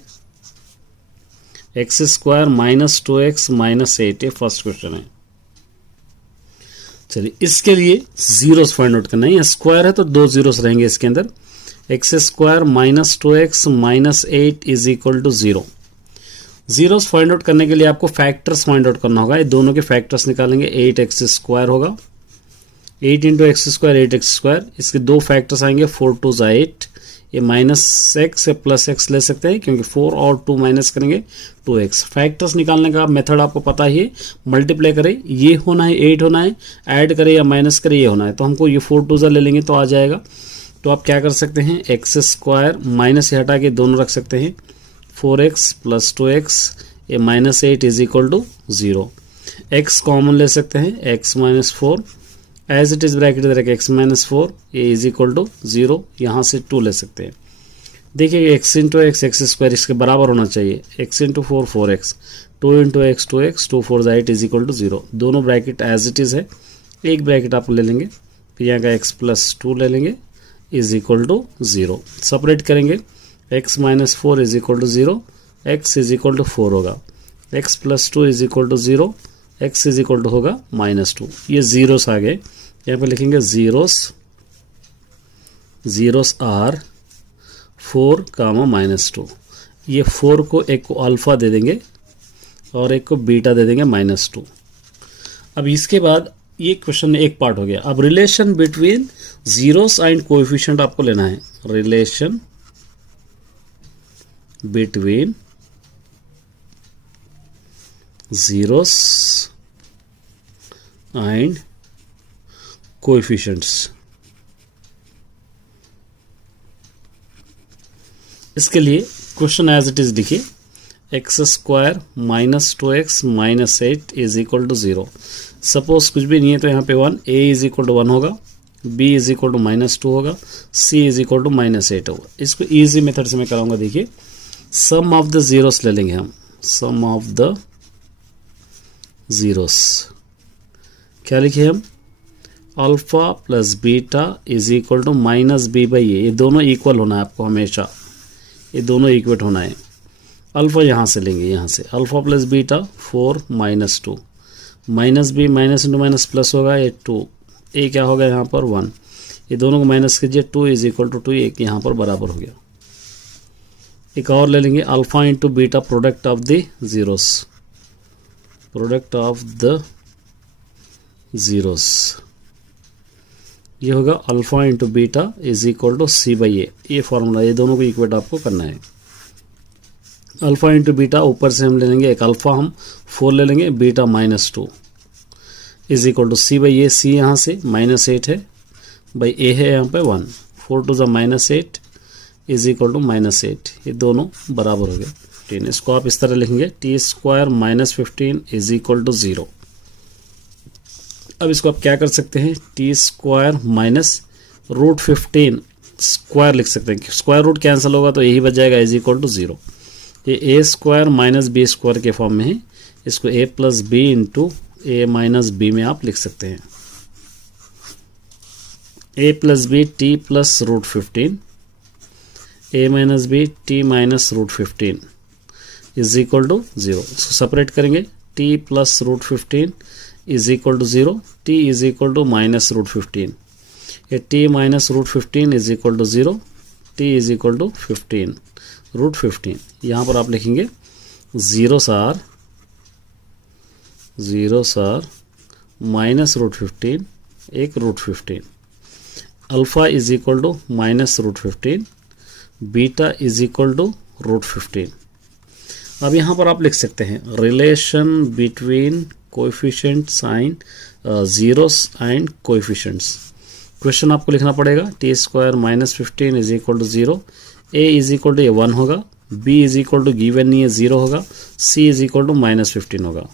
x² -2x -8, ये फर्स्ट क्वेश्चन है। चलिए इसके लिए जीरोस फाइंड आउट करना है। यहाँ स्क्वायर है तो 2 जीरोस रहेंगे इसके अंदर। x² -2x -8 is equal to 0। Zeros find out करने के लिए आपको फैक्टर्स फाइंड आउट करना होगा। ये दोनों के फैक्टर्स निकालेंगे। 8x² होगा, 8 × x², 8x²। इसके 2 फैक्टर्स आएंगे, 4 2 ज़ा 8, ये -x या +x ले सकते हैं क्योंकि 4 और 2 माइनस करेंगे 2x। फैक्टर्स निकालने का मेथड आपको पता ही है, मल्टीप्लाई करें ये होना है 8 होना है, ऐड करें या माइनस करें ये होना है। तो हमको ये 4 2 ज़ा ले लेंगे तो आ जाएगा। तो आप क्या कर सकते हैं, x² माइनस से हटा के दोनों रख सकते हैं, 4x + 2x, ये -8 is equal to 0। x common ले सकते हैं, x - 4 as it is bracket दे रखा है x माइनस 4 ये इज इक्वल टू 0, यहाँ से 2 ले सकते हैं। देखिए x into x x square इसके बराबर होना चाहिए, x into 4 4x, 2 into x 2x, 2 4 8 is equal to 0। दोनों ब्रैकेट एज इट इज है, एक ब्रैकेट आप ले लेंगे, फिर यहाँ का x प्लस 2 ले लेंगे इज इक्वल टू 0। सेपरेट करेंगे, x minus 4 is equal to 0, x is equal to 4 होगा, x plus 2 is equal to 0, x is equal to होगा माइनस 2। ये जीरोस आ गए, यहाँ पे लिखेंगे जीरोस आर 4 कामा माइनस 2। ये 4 को एक को अल्फा दे देंगे और एक को बीटा दे देंगे माइनस 2। अब इसके बाद ये क्वेश्चन में एक पार्ट हो गया। अब relation between zeros and coefficient आपको लेना है। Relation between zeros and coefficients, इसके लिए क्वेश्चन एज इट इज लिखिए, x square minus 2x minus 8 is equal to 0। Suppose कुछ भी नहीं है तो यहाँ पे 1, a इज इक्वल टू 1 होगा, b is equal to minus 2 होगा, c is equal to minus 8 होगा। इसको इजी मेथड से मैं कराऊंगा। देखिए सम ऑफ द जीरोस ले लेंगे हम, सम ऑफ द जीरोस क्या लिखे हम, alpha plus beta is equal to minus B by a. ये दोनों इक्वल होना है आपको हमेशा, ये दोनों इक्वेट होना है। अल्फा यहाँ से लेंगे, यहाँ से alpha plus beta 4 minus 2, minus b minus into minus plus होगा ये 2, ए क्या होगा यहाँ पर 1, ये दोनों को माइनस कीजिए 2 इज इक्वल टू 2, एक यहाँ पर बराबर हो गया। एक और ले लेंगे, alpha into beta product of the zeros, product of the zeros, ये होगा alpha into beta is equal to C by a. ये फॉर्मूला, ये दोनों को इक्वेट आपको करना है। अल्फा इंटू बीटा ऊपर से हम ले लेंगे, एक अल्फा हम 4 ले लेंगे, beta minus 2 is equal to C by a. C यहाँ से माइनस 8 है, बाई ए है यहाँ पे 1, 4 to the minus 8 is equal to minus 8, ये दोनों बराबर हो गए 10। इसको आप इस तरह लिखेंगे, t square minus 15 is equal to 0। अब इसको आप क्या कर सकते हैं, t square minus root 15 square लिख सकते हैं, स्क्वायर रूट कैंसिल होगा तो यही बच जाएगा इज इक्वल टू 0। ये a square minus b square के फॉर्म में है, इसको a plus b into a minus b में आप लिख सकते हैं। A plus b t plus root 15, a minus b t minus root 15 is equal to 0। इसको सेपरेट करेंगे, t plus root 15 is equal to 0, t is equal to minus root 15, ये t minus root 15 is equal to 0, t is equal to 15 root 15। यहाँ पर आप लिखेंगे जीरोस आर माइनस रूट 15 एक root 15, alpha is equal to minus root 15, beta is equal to root 15। अब यहाँ पर आप लिख सकते हैं relation between coefficients and zeros and coefficients. Question आपको लिखना पड़ेगा, t square minus 15 is equal to 0, a is equal to ये 1 होगा, b is equal to given नहीं है 0 होगा, c is equal to minus 15 होगा।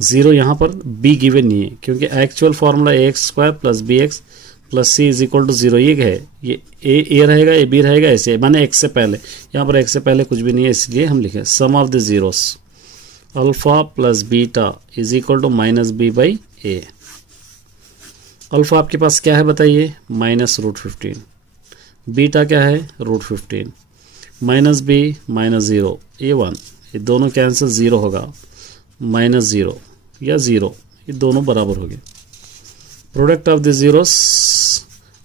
0 यहाँ पर बी गिवन नहीं है क्योंकि actual formula a x square plus b x plus c is equal to 0 ये है, ये ए रहेगा, ए बी रहेगा, ऐसे माने एक्स से पहले, यहाँ पर एक्स से पहले कुछ भी नहीं है, इसलिए हम लिखे sum of the zeros alpha plus beta is equal to minus B by a. Alpha आपके पास क्या है बताइए, माइनस रूट 15, बीटा क्या है रूट 15, माइनस बी माइनस 0, ए 1, ये दोनों कैंसिल 0 होगा, माइनस 0 या 0, ये दोनों बराबर हो गए। Product of the zeros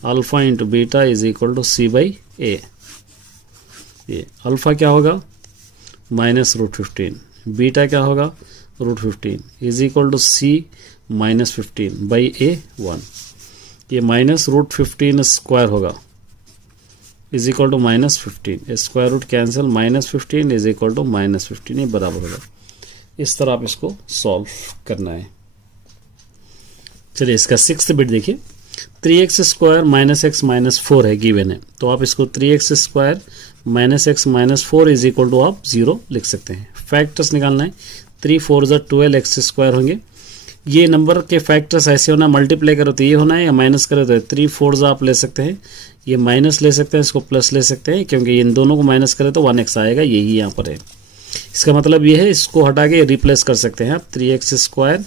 alpha into beta is equal to C by a. ये अल्फा क्या होगा माइनस रूट 15, बीटा क्या होगा root 15 is equal to c minus 15 by a 1। ये माइनस रूट 15 स्क्वायर होगा is equal to minus 15, square root cancel, minus 15 is equal to minus 15, ये बराबर होगा। इस तरह आप इसको सॉल्व करना है। चलिए इसका 6th बिट देखिए, 3x square minus x minus 4 है गिवन है, तो आप इसको 3x square minus x minus 4 is equal to आप 0 लिख सकते हैं। फैक्टर्स निकालना है, 3 4 12 एक्स स्क्वायर होंगे, ये नंबर के फैक्टर्स ऐसे होना, मल्टीप्लाई करो तो ये होना है, या माइनस करो तो 3 4 आप ले सकते हैं, ये माइनस ले सकते हैं, इसको प्लस ले सकते हैं, क्योंकि इन दोनों को माइनस करें तो 1x आएगा, यही यहाँ पर है। इसका मतलब ये है, इसको हटा के रिप्लेस कर सकते हैं आप। 3x square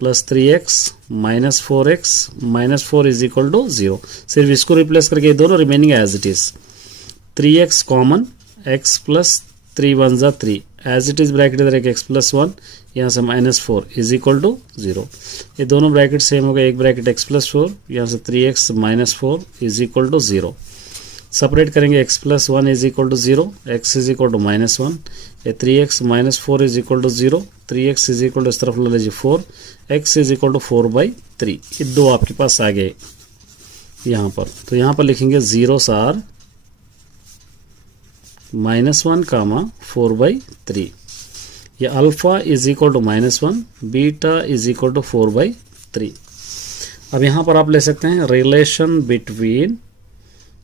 plus 3x minus 4 is equal to 0। सिर्फ इसको रिप्लेस करके ये दोनों remaining as it is. 3x common, x plus 3 1 जा 3 एज इट इज, ब्रैकेट इधर एक x प्लस 1, यहाँ से -4 इज इक्वल टू 0। ये दोनों ब्रैकेट सेम हो गए, एक ब्रैकेट x प्लस 4, यहाँ से 3x minus 4 is equal to 0। Separate करेंगे, x plus 1 is equal to 0, x is equal to -1, ये 3x minus 4 is equal to 0, 3x is equal to इस तरफ ले लीजिए 4, x इज इक्वल टू 4/3। ये दो आपके पास आ गए यहाँ पर। तो यहाँ पर लिखेंगे जीरोस आर -1 कामा 4/3। ये alpha is equal to -1, beta is equal to 4/3। अब यहाँ पर आप ले सकते हैं relation between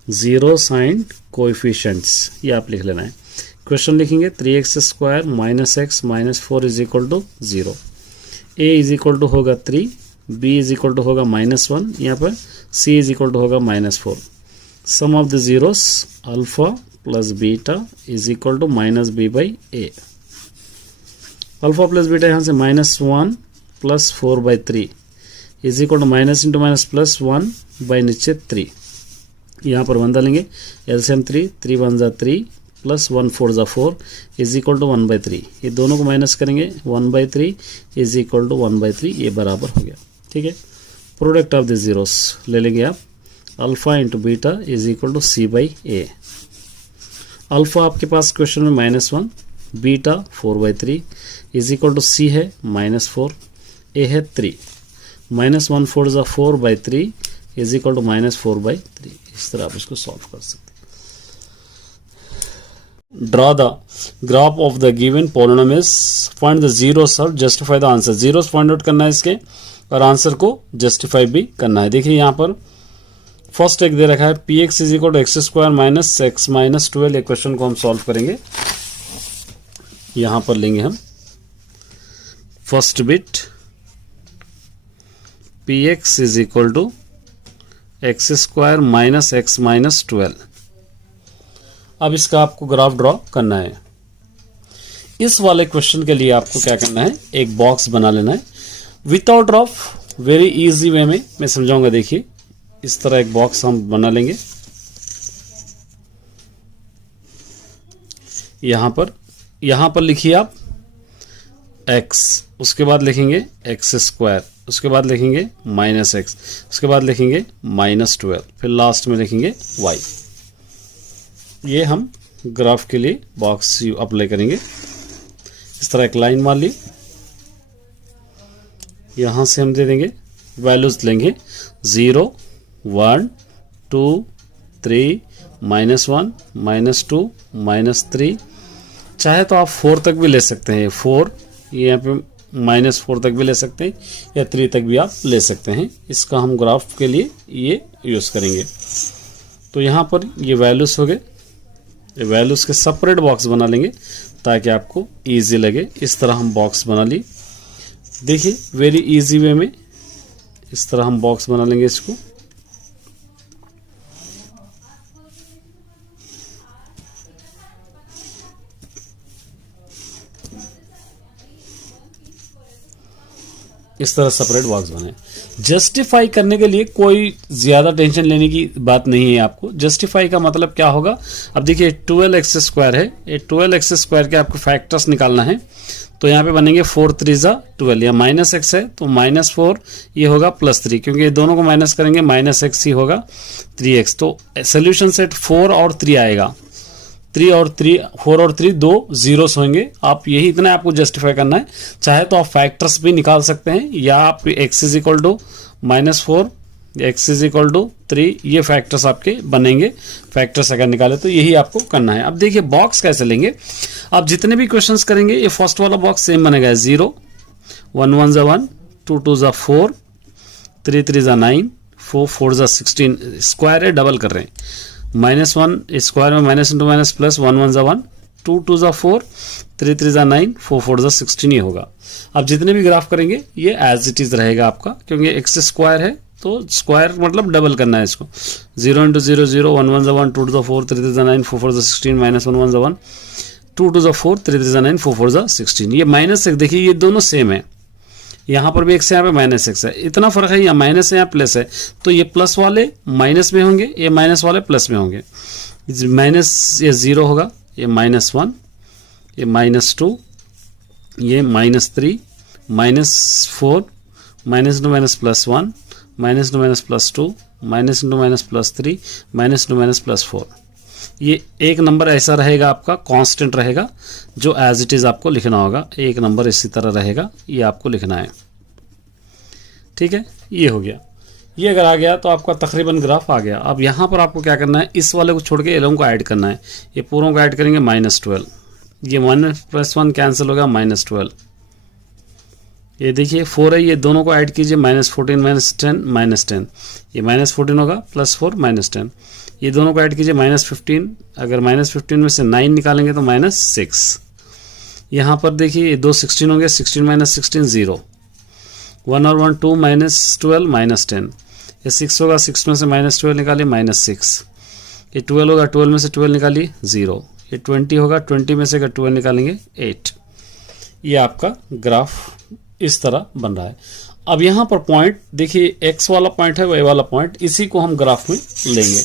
zeros and coefficients, ये आप लिख लेना है। क्वेश्चन लिखेंगे 3x square minus x minus 4 is equal to 0। a is equal to होगा 3, b इज इक्वल टू होगा -1, यहाँ पर c इज इक्वल टू होगा -4। Sum of the zeros alpha plus beta is equal to -b/a। Alpha plus beta यहाँ से -1 plus 4/3 is equal to minus into minus plus 1 by नीचे 3। यहाँ पर 1 डालेंगे, एलसीएम 3 3 1 जा 3 प्लस 1 4 जा 4 इज इक्वल टू 1/3। ये दोनों को माइनस करेंगे, 1/3 इज इक्वल टू 1/3, ये बराबर हो गया। ठीक है, प्रोडक्ट ऑफ द जीरोस ले लेंगे आप, alpha into beta is equal to c/a। Alpha आपके पास क्वेश्चन में -1, beta 4/3 is equal to c है -4, a है 3, -1 4 जा 4/3 इज इक्वल टू -4/3। इस तरह आप इसको सॉल्व कर सकते हैं। Draw the graph of the given polynomials, find the zeros और justify the answer. Zeros find out करना है इसके, और आंसर को जस्टिफाई भी करना है। देखिए यहाँ पर फर्स्ट एक दे रखा है px is equal to x square minus x minus 12। एक क्वेश्चन को हम सॉल्व करेंगे। यहाँ पर लेंगे हम first bit px is equal to x square minus x minus 12। अब इसका आपको ग्राफ ड्रॉ करना है। इस वाले क्वेश्चन के लिए आपको क्या करना है, एक बॉक्स बना लेना है without drop, very easy way में मैं समझाऊंगा। देखिए इस तरह एक बॉक्स हम बना लेंगे। यहां पर लिखिए आप x, उसके बाद लिखेंगे एक्स स्क्वायर, उसके बाद लिखेंगे -x, उसके बाद लिखेंगे -12, फिर लास्ट में लिखेंगे y। ये हम ग्राफ के लिए बॉक्स अप्लाई करेंगे। इस तरह एक लाइन मान ली, यहां से हम दे देंगे वैल्यूज लेंगे 0 1 2 3 -1 -2 -3। चाहे तो आप 4 तक भी ले सकते हैं, 4 यहाँ पे -4 तक भी ले सकते हैं, या 3 तक भी आप ले सकते हैं। इसका हम ग्राफ के लिए ये यूज करेंगे। तो यहाँ पर ये वैल्यूज हो गए, ये वैल्यूज के सेपरेट बॉक्स बना लेंगे ताकि आपको इजी लगे। इस तरह हम बॉक्स बना ली। देखिए वेरी इजी वे में इस तरह हम बॉक्स बना लेंगे इसको। इस तरह सेपरेट बॉक्स बने। जस्टिफाई करने के लिए कोई ज्यादा टेंशन लेने की बात नहीं है आपको। जस्टिफाई का मतलब क्या होगा, अब देखिए 12x स्क्वायर है, ये 12x स्क्वायर के आपको फैक्टर्स निकालना है। तो यहाँ पे बनेंगे 4 3 जा 12, या -x है तो -4 ये होगा +3, क्योंकि ये दोनों को माइनस करेंगे -x ही होगा 3x। तो सोल्यूशन सेट 4 और 3 आएगा। 4 और 3 दो जीरोस होंगे। आप यही इतना आपको जस्टिफाई करना है। चाहे तो आप फैक्टर्स भी निकाल सकते हैं, या आप x is equal to -4, x is equal to 3, ये फैक्टर्स आपके बनेंगे। फैक्टर्स अगर निकाले तो यही आपको करना है। अब देखिए बॉक्स कैसे लेंगे। आप जितने भी क्वेश्चंस करेंगे ये फर्स्ट वाला बॉक्स सेम बनेगा, 0 1 1 जा 1 2 2 जा 4 3 3 जा 9 4 4 जा 16। स्क्वायर है, डबल कर रहे हैं। -1 स्क्वायर में माइनस इंटू माइनस प्लस 1 1 जा 1 2 2 ज़ा 4, 3 3 ज़ा 9, 4 4 ज़ा 16 ये होगा। अब जितने भी ग्राफ करेंगे ये एज इट इज़ रहेगा आपका, क्योंकि एक्स स्क्वायर है तो स्क्वायर मतलब डबल करना है इसको। 0 × 0 0, 1 1 ज़ा 1, 2 2 ज़ा 4, 3 3 ज़ा 9, 4 4 ज़ा 16, -1 1 ज़ा 1, 2 2 ज़ा 4, 3 3 ज़ा 9, 4 4 ज़ा 16। ये माइनस एक, देखिए ये दोनों सेम है, यहाँ पर भी एक्स है, यहाँ पे माइनस एक्स है, इतना फर्क है, यहाँ माइनस है यहाँ प्लस है, तो ये प्लस वाले माइनस में होंगे, ये माइनस वाले प्लस में होंगे। माइनस ये 0 होगा, ये -1, ये -2, ये -3, -4, -2 +1, -2 +2, -2 +3, -2 +4। ये एक नंबर ऐसा रहेगा आपका, कांस्टेंट रहेगा, जो एज इट इज़ आपको लिखना होगा। एक नंबर इसी तरह रहेगा, ये आपको लिखना है। ठीक है, ये हो गया। ये अगर आ गया तो आपका तकरीबन ग्राफ आ गया। अब यहाँ पर आपको क्या करना है, इस वाले को छोड़ के एलों को ऐड करना है। ये पूरों को ऐड करेंगे -12, ये 1 + 1 कैंसिल होगा, -12। ये देखिए 4 है, ये दोनों को ऐड कीजिए, -14 -10 -10, ये -14 होगा, +4 -10, ये दोनों को ऐड कीजिए, -15। अगर -15 में से 9 निकालेंगे तो -6। यहाँ पर देखिए ये 2 16 होंगे, 16 - 16 0, 1 और 1 2, -12 -10, ये 6 होगा, 6 में से -12 निकालिए, -6, ये 12 होगा, 12 में से 12 निकालिए 0, ये 20 होगा, 20 में से अगर 12 निकालेंगे 8। ये आपका ग्राफ इस तरह बन रहा है। अब यहाँ पर पॉइंट देखिए, x वाला पॉइंट है, y वाला पॉइंट, इसी को हम ग्राफ में लेंगे।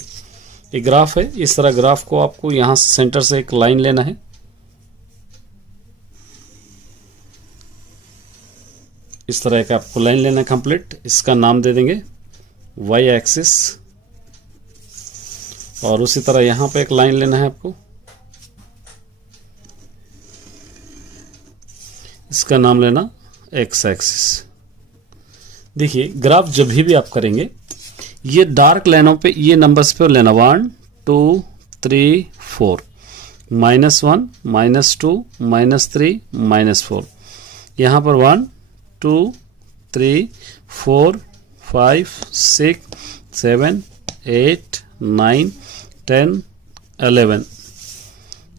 ये ग्राफ है, इस तरह ग्राफ को आपको यहाँ सेंटर से एक लाइन लेना है, इस तरह का आपको लाइन लेना है कंप्लीट। इसका नाम दे देंगे y एक्सिस, और उसी तरह यहाँ पे एक लाइन लेना है आपको, इसका नाम लेना x एक्सिस। देखिए ग्राफ जब भी आप करेंगे, ये डार्क लाइनों पे ये नंबर्स पे लेना, 1 2 3 4, -1 -2 -3 -4, यहाँ पर 1 2 3 4 5 6 7 8 9 10 11,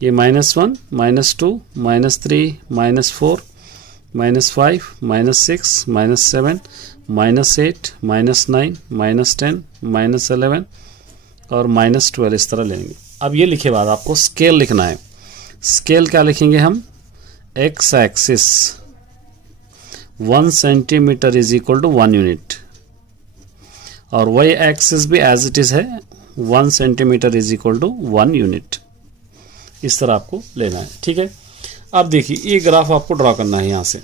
ये -1 -2 -3 -4 -5 -6 -7 -8 -9 -10 -11 और -12, इस तरह लेंगे। अब ये लिखे बाद आपको स्केल लिखना है। स्केल क्या लिखेंगे हम, x axis 1 centimetre is equal to 1 unit, और y एक्सिस भी एज इट इज है, 1 centimetre is equal to 1 unit. इस तरह आपको लेना है। ठीक है, अब देखिए ये ग्राफ आपको ड्रॉ करना है। यहाँ से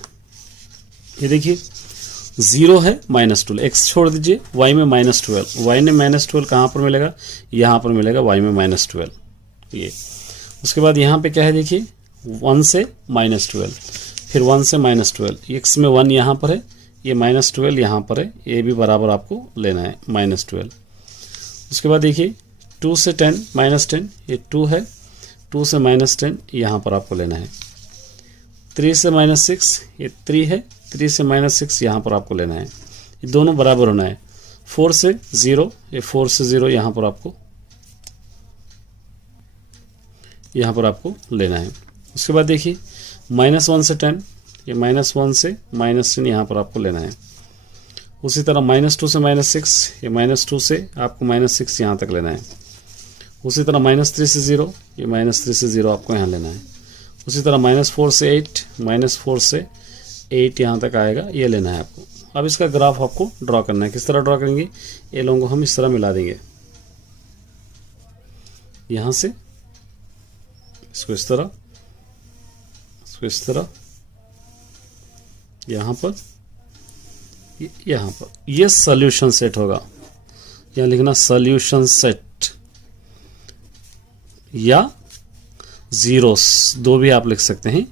ये देखिए 0 है, -12, x छोड़ दीजिए, y में -12, y में -12 कहाँ पर मिलेगा, यहाँ पर मिलेगा y में -12। ये उसके बाद यहाँ पे क्या है, देखिए 1 से -12, फिर 1 से -12, x में 1 यहाँ पर है, ये -12 यहाँ पर है, ये भी बराबर आपको लेना है -12। उसके बाद देखिए 2 से 10 -10, ये 2 है, 2 से -10 यहाँ पर आपको लेना है। 3 से -6, ये 3 है, 3 से -6 यहाँ पर आपको लेना है, ये दोनों बराबर होना है। 4 से 0, ये 4 से 0 यहाँ पर आपको लेना है। उसके बाद देखिए -1 से 10, ये -1 से -10 यहाँ पर आपको लेना है। उसी तरह -2 से -6, ये -2 से आपको -6 यहाँ तक लेना है। उसी तरह -3 से 0, ये -3 से 0 आपको यहाँ लेना है। उसी तरह -4 से 8, -4 से 8 यहाँ तक आएगा, ये लेना है आपको। अब इसका ग्राफ आपको ड्रॉ करना है। किस तरह ड्रॉ करेंगे, ये लोगों को हम इस तरह मिला देंगे, यहाँ से इसको इस तरह, इसको इस तरह, यहाँ पर, यहाँ पर, ये सॉल्यूशन सेट होगा। यहाँ लिखना सॉल्यूशन सेट या जीरोस, दो भी आप लिख सकते हैं।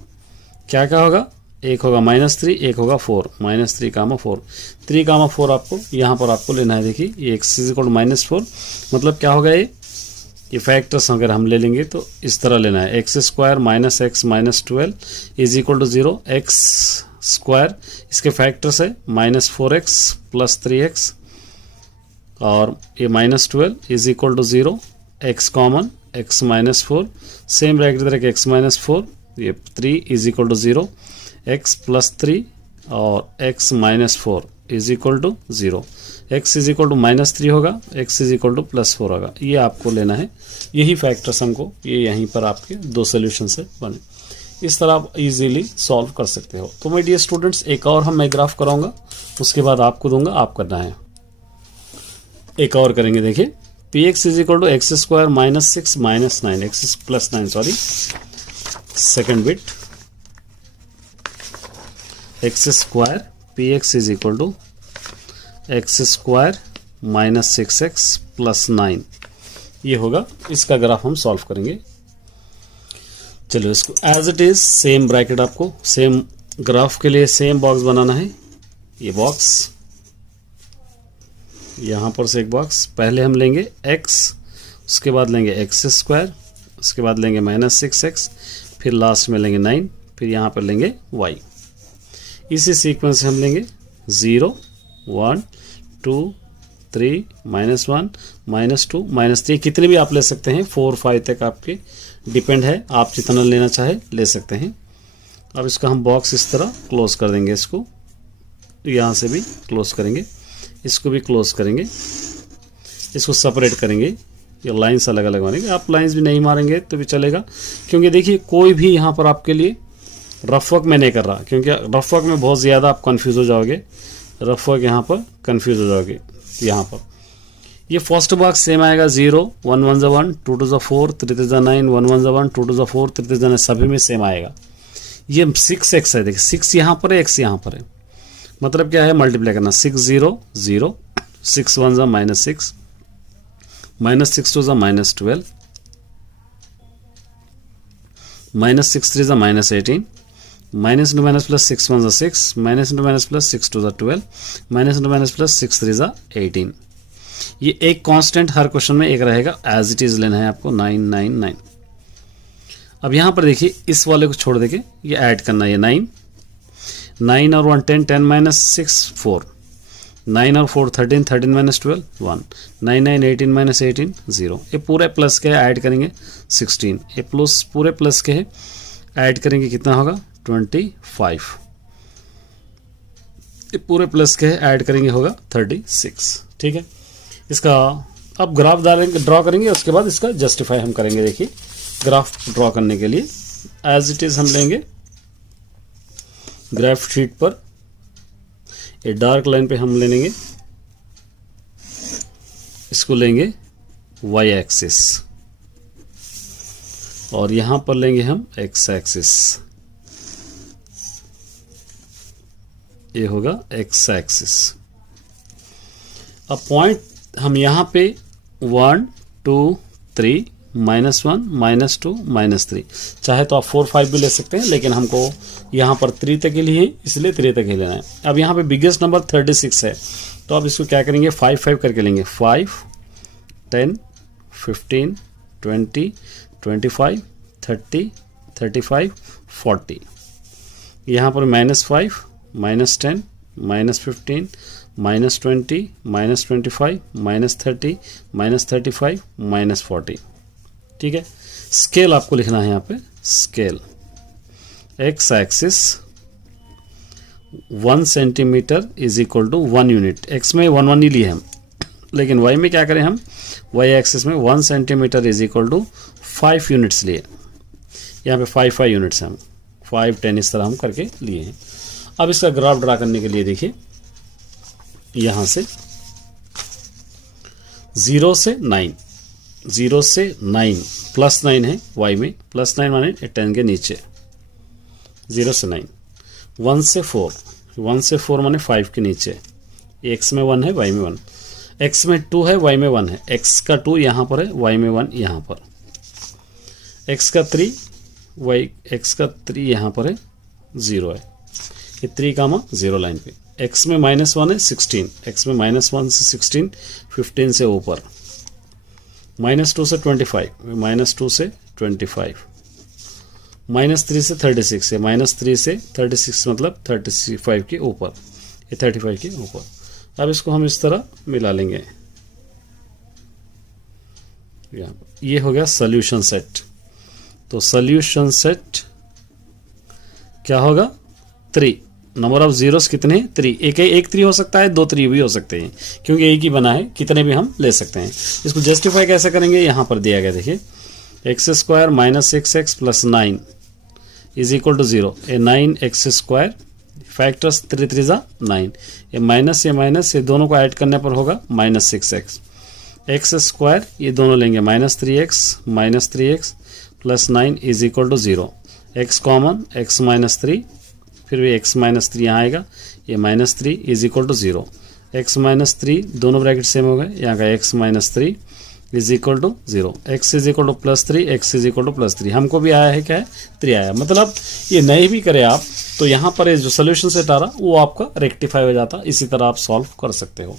क्या क्या होगा, एक होगा -3, एक होगा 4, -3, 4, 3, 4 आपको यहाँ पर आपको लेना है। देखिए ये x = -4, मतलब क्या होगा, ये फैक्टर्स अगर हम ले लेंगे तो इस तरह लेना है। x² - x - 12 is equal to 0, x², इसके फैक्टर्स है -4x + 3x, और ये -12 is equal to 0, x common, x minus 4, same bracket इधर रखें x माइनस 4, ये 3 is equal to 0, x plus 3 और x minus 4 is equal to 0, x is equal to माइनस 3 होगा, x is equal to plus 4 होगा। ये आपको लेना है, यही फैक्टर्स हमको ये यहीं पर आपके दो सोल्यूशन से बने। इस तरह आप इजीली सॉल्व कर सकते हो। तो माय डियर स्टूडेंट्स, एक और मैं ग्राफ कराऊंगा, उसके बाद आपको दूंगा, आप करना है। एक और करेंगे, देखिए p x is equal to x square minus 6 minus 9, x plus 9 sorry, second bit x square p x is equal to x square minus 6x plus 9, ये होगा। इसका ग्राफ हम सॉल्व करेंगे। चलो इसको as it is same bracket, आपको सेम ग्राफ के लिए सेम बॉक्स बनाना है। ये बॉक्स, यहां पर से एक बॉक्स, पहले हम लेंगे x, उसके बाद लेंगे एक्स स्क्वायर, उसके बाद लेंगे माइनस 6x, फिर लास्ट में लेंगे 9, फिर यहां पर लेंगे y। इसी सीक्वेंस से हम लेंगे 0 1 2 3 माइनस 1 माइनस 2 माइनस 3, कितने भी आप ले सकते हैं, 4 5 तक आपके डिपेंड है, आप जितना लेना चाहे ले सकते हैं। अब इसका हम बॉक्स इस तरह क्लोज कर देंगे, इसको यहाँ से भी क्लोज करेंगे, इसको भी क्लोज करेंगे, इसको सेपरेट करेंगे, ये लाइंस अलग अलग मारेंगे। आप लाइंस भी नहीं मारेंगे तो भी चलेगा, क्योंकि देखिए कोई भी यहाँ पर आपके लिए रफ वर्क में नहीं कर रहा, क्योंकि रफ वर्क में बहुत ज़्यादा आप कन्फ्यूज़ हो जाओगे, रफ वर्क यहाँ पर कन्फ्यूज़ हो जाओगे। यहाँ पर ये फर्स्ट बॉक्स सेम आएगा, 0 1 1 ज़ा 1 2 2 ज़ा 4 3 3 ज़ा 9 1 1 ज़ा 1 2 2 ज़ा 4 3 3 ज़ा 9, सभी में सेम आएगा। ये 6x है, देखिए 6 यहाँ पर है, x यहाँ पर है, मतलब क्या है, मल्टीप्लाई करना, 6 0 0 6 1 ज़ा माइनस 6 माइनस 6 2 ज़ा माइनस 12 माइनस 6 3 ज़ा minus 18 minus into minus plus 6 1 ज़ा 6 माइनस इंटू माइनस प्लस 6 2 ज़ा 12 माइनस इंटू माइनस प्लस 6 3 ज़ा 18। ये एक कांस्टेंट हर क्वेश्चन में एक रहेगा, एज इट इज लेना है आपको 9 9 9। अब यहाँ पर देखिए इस वाले को छोड़ देके ये ऐड करना है, ये 9 9 और 1 10 10 माइनस 6 4 9 और 4 13 13 माइनस 12 1 9 9 18 माइनस 18 0। ये पूरे प्लस के ऐड करेंगे 16, ये प्लस पूरे प्लस के है, ऐड करेंगे कितना होगा 25, ये पूरे प्लस के है, ऐड करेंगे होगा 36। ठीक है, इसका अब ग्राफ डालेंगे, ड्रॉ करेंगे, उसके बाद इसका जस्टिफाई हम करेंगे। देखिए ग्राफ ड्रॉ करने के लिए एज इट इज हम लेंगे ग्राफ शीट पर, ये डार्क लाइन पे हम लेंगे, इसको लेंगे y एक्सिस और यहां पर लेंगे हम x एक्सिस, ये होगा x एक्सिस। अब पॉइंट हम यहाँ पे 1 2 3 माइनस 1 माइनस 2 माइनस 3, चाहे तो आप 4 5 भी ले सकते हैं, लेकिन हमको यहाँ पर 3 तक ही लिए, इसलिए 3 तक ही लेना है। अब यहाँ पे बिगेस्ट नंबर 36 है, तो अब इसको क्या करेंगे 5 5 करके लेंगे, 5 10 15 20 25 30 35 40। यहाँ पर minus 5 minus 10 minus 15 minus 20 minus 25 minus 30 minus 35 minus 40। ठीक है, स्केल आपको लिखना है यहाँ पे, scale x axis 1 centimetre is equal to 1 unit. X में 1 1 ही लिए हम, लेकिन वाई में क्या करें हम, वाई एक्सिस में 1 centimetre is equal to 5 units लिए, यहाँ पे 5 5 यूनिट्स हम 5 10 इस तरह हम करके लिए हैं। अब इसका ग्राफ ड्रा करने के लिए देखिए, यहाँ से 0 से 9 0 से 9 प्लस 9 है y में, प्लस 9 माने 10 के नीचे, 0 से 9 1 से 4 1 से 4 माने 5 के नीचे, x में 1 है y में 1, x में 2 है y में 1 है, x का 2 यहाँ पर है y में 1 यहाँ पर, x का 3 x का 3 यहाँ पर है 0 है, ये 3 कामा 0 लाइन पे। x में माइनस 1 है 16, x में माइनस 1 से 16 15 से ऊपर, माइनस 2 से 25 माइनस 2 से 25, माइनस 3 से 36 है, माइनस 3 से 36 मतलब 35 के ऊपर, ये 35 के ऊपर। अब इसको हम इस तरह मिला लेंगे, ये हो गया सोल्यूशन सेट। तो सोल्यूशन सेट क्या होगा, 3। नंबर ऑफ जीरोस कितने हैं, 3। एक 3 हो सकता है, 2 3 भी हो सकते हैं, क्योंकि एक ही बना है, कितने भी हम ले सकते हैं। इसको जस्टिफाई कैसे करेंगे, यहाँ पर दिया गया देखिए, x square minus 6x plus 9 is equal to 0। A 9x square factors 3 3 जा 9, ये माइनस ये दोनों को ऐड करने पर होगा माइनस 6x। एक्स स्क्वायर ये दोनों लेंगे minus 3x plus 9 is equal to 0। X common, x minus 3, फिर भी x माइनस 3 यहाँ आएगा, ये minus 3 is equal to 0। x minus 3 दोनों ब्रैकेट सेम हो गए, यहाँ का x minus 3 is equal to 0। x is equal to plus 3, x is equal to plus 3। हमको भी आया है क्या है, 3 आया। मतलब ये नहीं भी करे आप तो यहाँ पर ये जो सोल्यूशन सेट आ रहा वो आपका रेक्टिफाई हो जाता। इसी तरह आप सॉल्व कर सकते हो।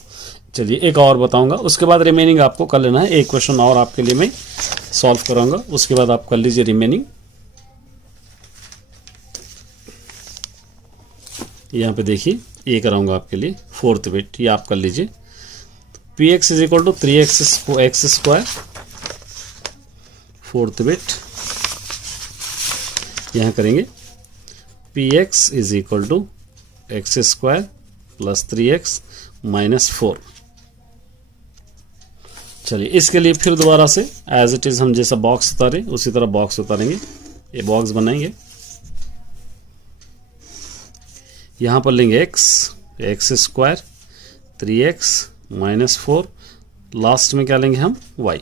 चलिए एक और बताऊंगा, उसके बाद रिमेनिंग आपको कर लेना है। एक क्वेश्चन और आपके लिए मैं सॉल्व कराऊंगा, उसके बाद आप कर लीजिए रिमेनिंग। यहाँ पे देखिए ये कराऊंगा आपके लिए 4th बिट, ये आप कर लीजिए। P x is equal to 3x square 4th bit, यहाँ करेंगे p x is equal to x square plus 3x minus 4। चलिए इसके लिए फिर दोबारा से एज इट इज हम जैसा बॉक्स उतारे उसी तरह बॉक्स उतारेंगे। ये बॉक्स बनाएंगे, यहाँ पर लेंगे x square 3x minus 4, last में क्या लेंगे हम y।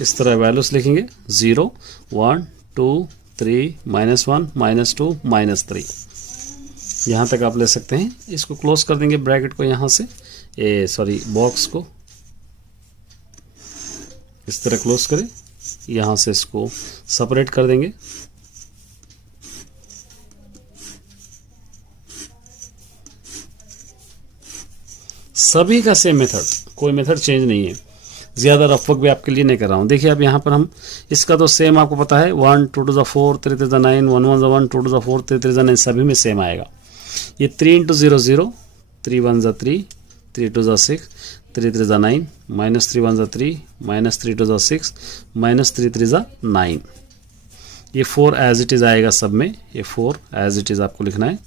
इस तरह वैल्यूज लिखेंगे 0 1 2 3 माइनस 1 माइनस 2 माइनस 3, यहाँ तक आप ले सकते हैं। इसको क्लोज कर देंगे ब्रैकेट को, यहाँ से बॉक्स को इस तरह क्लोज करें, यहाँ से इसको सेपरेट कर देंगे। सभी का सेम मेथड, कोई मेथड चेंज नहीं है। ज़्यादा रफ वर्क भी आपके लिए नहीं कर रहा हूँ। देखिए अब यहाँ पर हम इसका तो सेम आपको पता है 1 2 to the 4 3 3 9 1 1 1 2 to the 4 3 3 9 सभी में सेम आएगा। ये 3 into 0 0 3 1 3 3 2 6 3 3 9 माइनस 3 1 3 माइनस 3 2 6 माइनस 3 3 9। ये 4 एज इट इज़ आएगा सब में, ये 4 एज इट इज़ आपको लिखना है,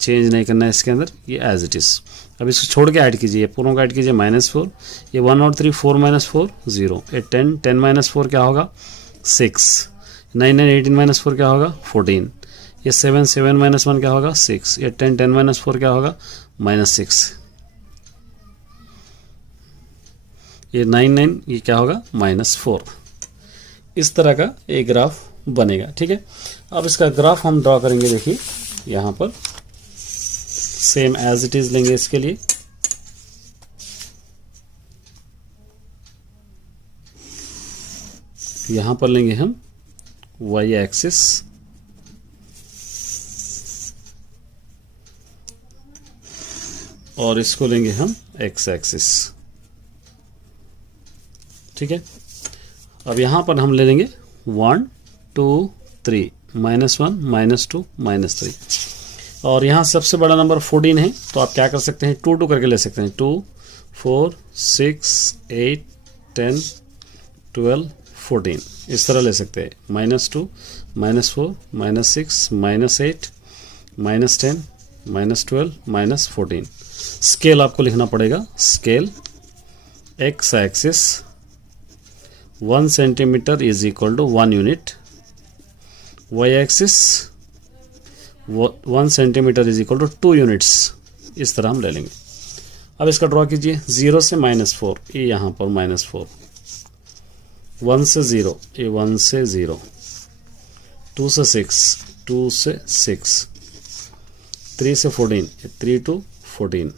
चेंज नहीं करना है इसके अंदर, ये एज इट इज़। अब इसको छोड़ के ऐड कीजिए, पूरों का ऐड कीजिए -4, ये 1 और 3 4 माइनस 4 0, ये 10 10 माइनस 4 क्या होगा 6, 9 9 18 माइनस 4 क्या होगा 14, ये 7 7 माइनस 1 क्या होगा 6, ये 10 10 माइनस 4 क्या होगा -6, ये 9 9 ये क्या होगा -4। इस तरह का एक ग्राफ बनेगा। ठीक है, अब इसका ग्राफ हम ड्रॉ करेंगे। देखिए यहाँ पर सेम एज इट इज लेंगे इसके लिए, यहां पर लेंगे हम y एक्सिस, और इसको लेंगे हम x एक्सिस। ठीक है, अब यहां पर हम ले लेंगे 1 2 3 -1 -2 -3, और यहाँ सबसे बड़ा नंबर 14 है, तो आप क्या कर सकते हैं 2 2 करके ले सकते हैं। 2 4 6 8 10 12 14 इस तरह ले सकते हैं। -2 -4 -6 -8 -10 -12 -14। स्केल आपको लिखना पड़ेगा, scale x axis 1 centimetre is equal to 1 unit, y axis 1 centimetre is equal to 2 units. इस तरह हम ले लेंगे। अब इसका ड्रॉ कीजिए, 0 से -4, ये यहाँ पर -4, 1 से 0, ये 1 से 0, 2 से 6, 2 से 6, 3 से 14, ये 3 to 14,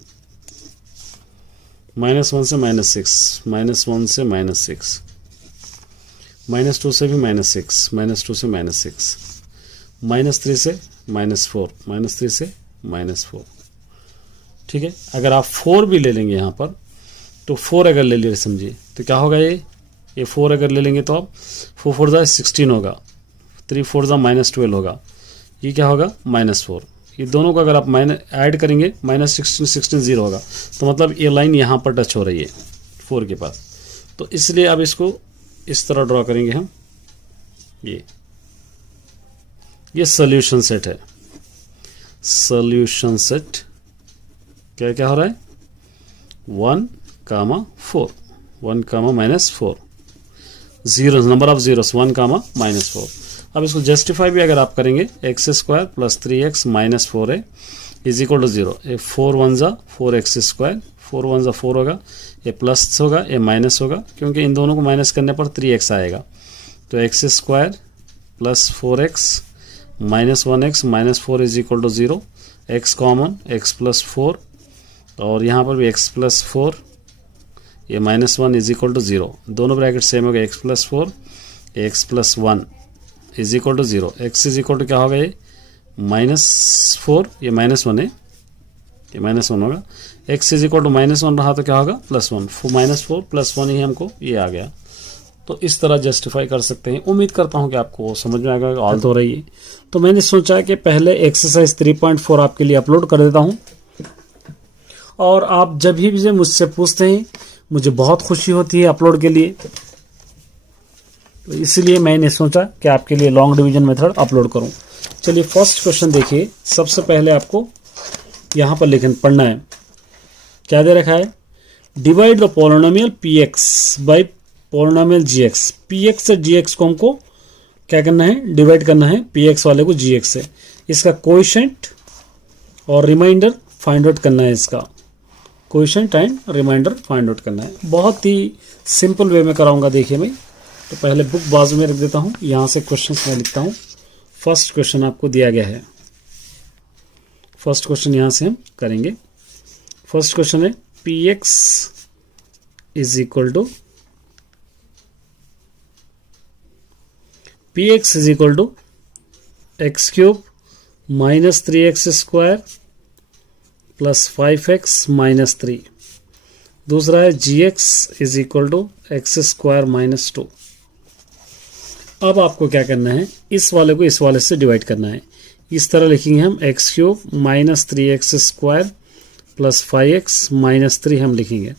-1 से -6, -1 से -6, -2 से भी -6, -2 से -6, -3 से -4, -3 से -4। ठीक है, अगर आप 4 भी ले लेंगे यहाँ पर, तो 4 अगर ले लिए समझिए तो क्या होगा, ये 4 अगर ले लेंगे तो आप 4 4 जा 16 होगा, 3 4 जा -12 होगा, ये क्या होगा -4। ये दोनों का अगर आप ऐड करेंगे -16 16 0 होगा, तो मतलब ये लाइन यहाँ पर टच हो रही है 4 के पास। तो इसलिए अब इसको इस तरह ड्रॉ करेंगे हम। ये सोल्यूशन सेट है। सोल्यूशन सेट क्या क्या हो रहा है, 1, 4, 1, -4, जीरो, नंबर ऑफ जीरोस 1, -4। अब इसको जस्टिफाई भी अगर आप करेंगे, x² + 3x - 4a is equal to 0। ये 4 1 ज़ा 4x², 4 1 ज़ा 4 होगा, ये प्लस होगा, ये माइनस होगा, क्योंकि इन दोनों को माइनस करने पर 3x आएगा। तो x² + 4x - 1x - 4 is equal to 0। x common, x + 4, और यहाँ पर भी x + 4, ये -1 इज इक्वल टू 0। दोनों ब्रैकेट सेम हो गए, x + 4, x + 1 is equal to 0। x is equal to क्या होगा, ये -4, ये -1 है, ये -1 होगा। x इज इक्वल टू -1 रहा तो क्या होगा, +1, -4 + 1 ही हमको ये आ गया। तो इस तरह जस्टिफाई कर सकते हैं। उम्मीद करता हूं कि आपको समझ में आएगा। ऑल तो रही है, तो मैंने सोचा कि पहले एक्सरसाइज 3.4 आपके लिए अपलोड कर देता हूं, और आप जब भी मुझसे पूछते हैं मुझे बहुत खुशी होती है अपलोड के लिए। तो इसलिए मैंने सोचा कि आपके लिए लॉन्ग डिवीजन मेथड अपलोड करूं। चलिए फर्स्ट क्वेश्चन देखिए। सबसे पहले आपको यहां पर पढ़ना है, क्या दे रखा है, divide the polynomial px by polynomial gx। px से gx को हमको क्या करना है, डिवाइड करना है, px वाले को gx से। इसका कोएफिशिएंट और रिमाइंडर फाइंड आउट करना है, इसका coefficient and remainder find out करना है। बहुत ही सिंपल वे में कराऊंगा। देखिए मैं तो पहले बुक बाजू में रख देता हूं, यहां से क्वेश्चन मैं लिखता हूं। फर्स्ट क्वेश्चन आपको दिया गया है, फर्स्ट क्वेश्चन यहां से हम करेंगे। फर्स्ट क्वेश्चन है px is equal to x³ - 3x² + 5x - 3। दूसरा है gx is equal to x² - 2। अब आपको क्या करना है, इस वाले को इस वाले से डिवाइड करना है। इस तरह लिखेंगे हम, x³ - 3x² + 5x - 3 हम लिखेंगे।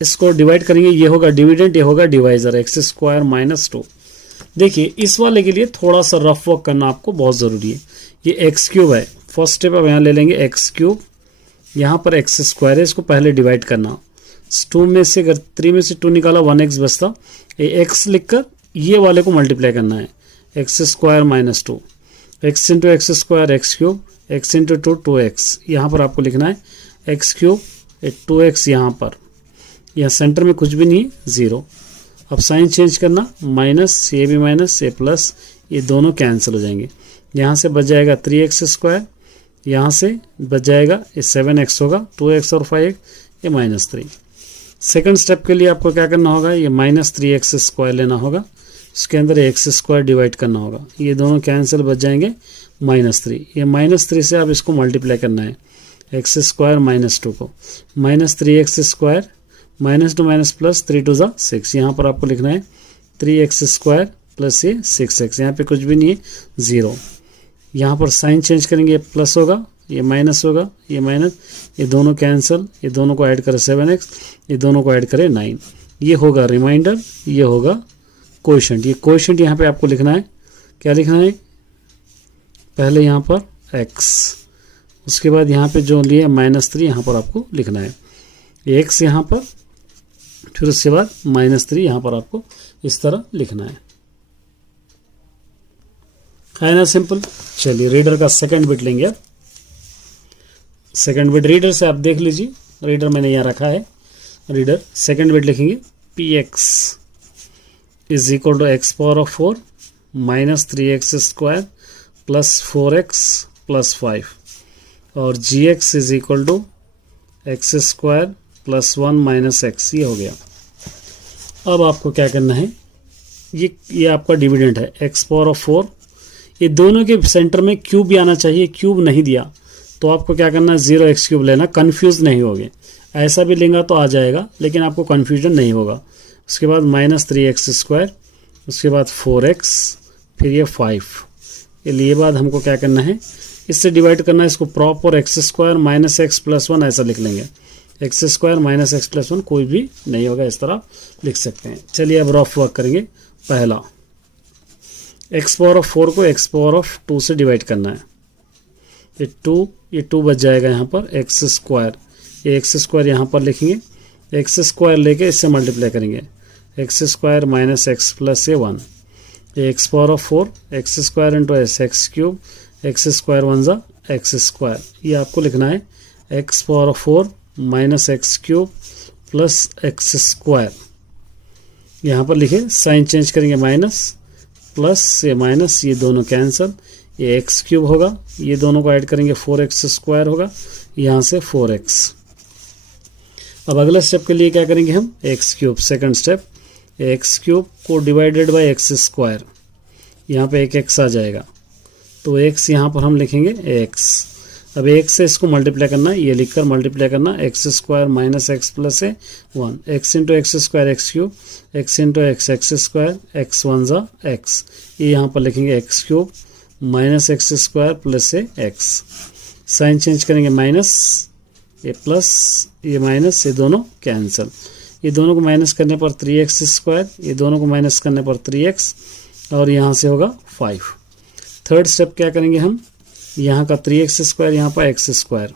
इसको डिवाइड करेंगे, ये होगा डिविडेंड, ये होगा डिवाइजर, x² - 2। देखिए इस वाले के लिए थोड़ा सा रफ वर्क करना आपको बहुत ज़रूरी है। ये x³ है, फर्स्ट स्टेप अब यहाँ ले लेंगे x³, यहाँ पर x² है, इसको पहले डिवाइड करना। 2 में से अगर 3 में से 2 निकाला 1x बचता, ये x लिखकर ये वाले को मल्टीप्लाई करना है, x² - 2, x × x² x³, x × 2 2x। यहाँ पर आपको लिखना है x³ 2x, यहाँ पर, यहाँ सेंटर में कुछ भी नहीं, 0। अब साइन चेंज करना, माइनस, ये भी माइनस, ये प्लस, ये दोनों कैंसिल हो जाएंगे। यहाँ से बच जाएगा 3x², यहाँ से बच जाएगा ये 7x होगा, 2x और 5 ये -3। सेकंड स्टेप के लिए आपको क्या करना होगा, ये -3x² लेना होगा, इसके अंदर x² डिवाइड करना होगा, ये दोनों कैंसिल, बच जाएंगे -3। ये -3 से आप इसको मल्टीप्लाई करना है, x² - 2 को, -3x² -2 प्लस 3 2 = 6। यहाँ पर आपको लिखना है 3x² + ये 6x, यहाँ पे कुछ भी नहीं है, 0। यहाँ पर साइन चेंज करेंगे, ये प्लस होगा, ये माइनस होगा, ये माइनस, ये दोनों कैंसिल, ये दोनों को ऐड करें 7x, ये दोनों को ऐड करें 9। ये होगा रिमाइंडर, ये होगा कोएफिशिएंट। ये कोएफिशिएंट यहाँ पे आपको लिखना है, क्या लिखना है, पहले यहाँ पर x, उसके बाद यहाँ पे जो लिए -3 यहाँ पर आपको लिखना है, x यहाँ पर, फिर उसके बाद -3 यहाँ पर आपको इस तरह लिखना है ना, सिंपल। चलिए रीडर का सेकंड बिट लेंगे अब। सेकंड बिट रीडर से आप देख लीजिए, रीडर मैंने यहाँ रखा है, रीडर सेकंड बिट लिखेंगे px is equal to x⁴ - 3x² + 4x + 5, और gx is equal to x² + 1 - x। ये हो गया। अब आपको क्या करना है, ये आपका डिविडेंड है x⁴, ये दोनों के सेंटर में क्यूब भी आना चाहिए, क्यूब नहीं दिया तो आपको क्या करना है, 0x³ लेना, कंफ्यूज नहीं होगे। ऐसा भी लेंगे तो आ जाएगा, लेकिन आपको कंफ्यूजन नहीं होगा। उसके बाद -3x², उसके बाद 4x, फिर ये 5। ये लिए बाद हमको क्या करना है, इससे डिवाइड करना है, इसको प्रॉपर x² - x + 1 ऐसा लिख लेंगे, x square minus x plus 1 कोई भी नहीं होगा, इस तरह लिख सकते हैं। चलिए अब रफ वर्क करेंगे। पहला एक्स पावर ऑफ 4 को एक्स पावर ऑफ 2 से डिवाइड करना है। ये 2 बच जाएगा यहाँ पर एक्स स्क्वायर, ये एक्स स्क्वायर यहाँ पर लिखेंगे, एक्स स्क्वायर लेके इससे मल्टीप्लाई करेंगे, x square minus x plus 1, ये x power of 4 x square into S x cube, x square 1 ज़ा एक्स स्क्वायर, ये आपको लिखना है x power of 4 minus x cube plus x square. यहाँ पर लिखे साइन चेंज करेंगे, माइनस प्लस, ये माइनस, ये दोनों कैंसिल, ये एक्स क्यूब होगा, ये दोनों को ऐड करेंगे 4x स्क्वायर होगा, यहाँ से 4x। अब अगला स्टेप के लिए क्या करेंगे हम, x cube. Second step, x cube को डिवाइडेड बाय एक्स स्क्वायर, यहाँ पे एक एक्स आ जाएगा, तो एक्स यहाँ पर हम लिखेंगे एक्स। अब एक्स से इसको मल्टीप्लाई करना है, ये लिखकर मल्टीप्लाई करना, x square minus x plus 1, x into x square x cube, x into x x square, x 1 ज़ा एक्स, ये यहाँ पर लिखेंगे x cube minus x square plus x. Sign change करेंगे, माइनस, ये प्लस, ये माइनस, ये दोनों कैंसिल, ये दोनों को माइनस करने पर 3x स्क्वायर, ये दोनों को माइनस करने पर 3x, और यहाँ से होगा 5। थर्ड स्टेप क्या करेंगे हम, यहाँ का 3x स्क्वायर यहाँ पर x square,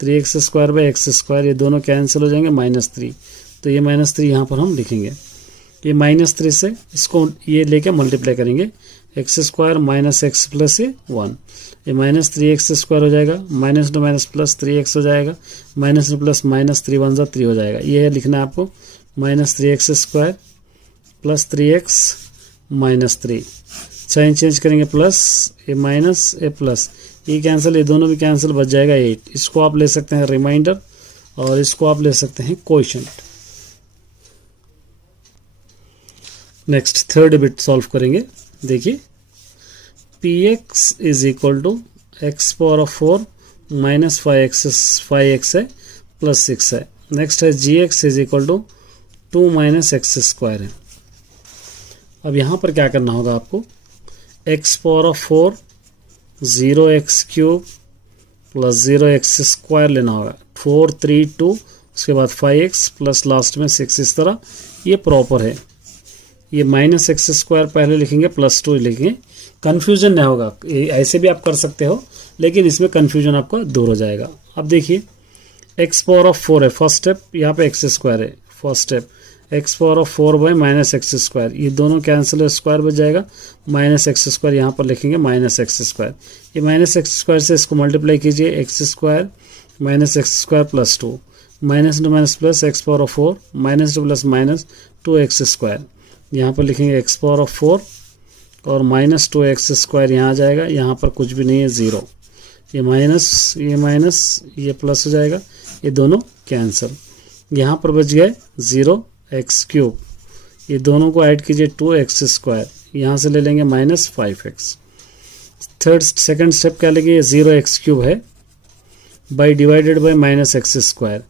3x square by x square, ये दोनों कैंसिल हो जाएंगे, -3, तो ये -3 यहाँ पर हम लिखेंगे। ये -3 से इसको ये लेके मल्टीप्लाई करेंगे, x square minus x plus 1, ये -3x स्क्वायर हो जाएगा, minus two minus plus 3x हो जाएगा, माइनस टू प्लस माइनस 3 1 ज़ा 3 हो जाएगा। ये लिखना है आपको -3x square plus 3x minus 3। Sign change करेंगे, प्लस, ये माइनस, ये प्लस, ये कैंसिल, ये दोनों भी कैंसिल, बच जाएगा 8। इसको आप ले सकते हैं रिमाइंडर और इसको आप ले सकते हैं coefficient. Next third bit solve करेंगे। देखिए px is equal to x power of 4 minus 5x है प्लस 6 है। नेक्स्ट है gx is equal to 2 minus x square है। अब यहाँ पर क्या करना होगा आपको, x power of 4 0x cube plus 0x square लेना होगा, 4 3 2, उसके बाद 5x प्लस लास्ट में 6, इस तरह ये प्रॉपर है। ये माइनस एक्स स्क्वायर पहले लिखेंगे, प्लस 2 लिखेंगे, कन्फ्यूजन नहीं होगा। ऐसे भी आप कर सकते हो, लेकिन इसमें कन्फ्यूजन आपका दूर हो जाएगा। अब देखिए एक्स पावर ऑफ 4 है, फर्स्ट स्टेप, यहाँ पे एक्स स्क्वायर है, first step, x power of 4 by minus x square, ये दोनों कैंसिल, स्क्वायर बच जाएगा, माइनस एक्स स्क्वायर यहाँ पर लिखेंगे माइनस एक्स स्क्वायर, ये माइनस एक्स स्क्वायर से इसको मल्टीप्लाई कीजिए, x square minus x square plus 2, minus two minus plus x power of 4 minus two plus minus 2x square, यहाँ पर लिखेंगे एक्स पावर ऑफ 4 और माइनस 2x स्क्वायर यहाँ आ जाएगा, यहाँ पर कुछ भी नहीं है 0, ये माइनस, ये प्लस हो जाएगा, ये दोनों कैंसिल, यहाँ पर बच गए 0x क्यूब, ये दोनों को ऐड कीजिए 2x स्क्वायर, यहाँ से ले लेंगे माइनस 5x। सेकंड स्टेप क्या लेंगे, 0x क्यूब है by divided by minus x square,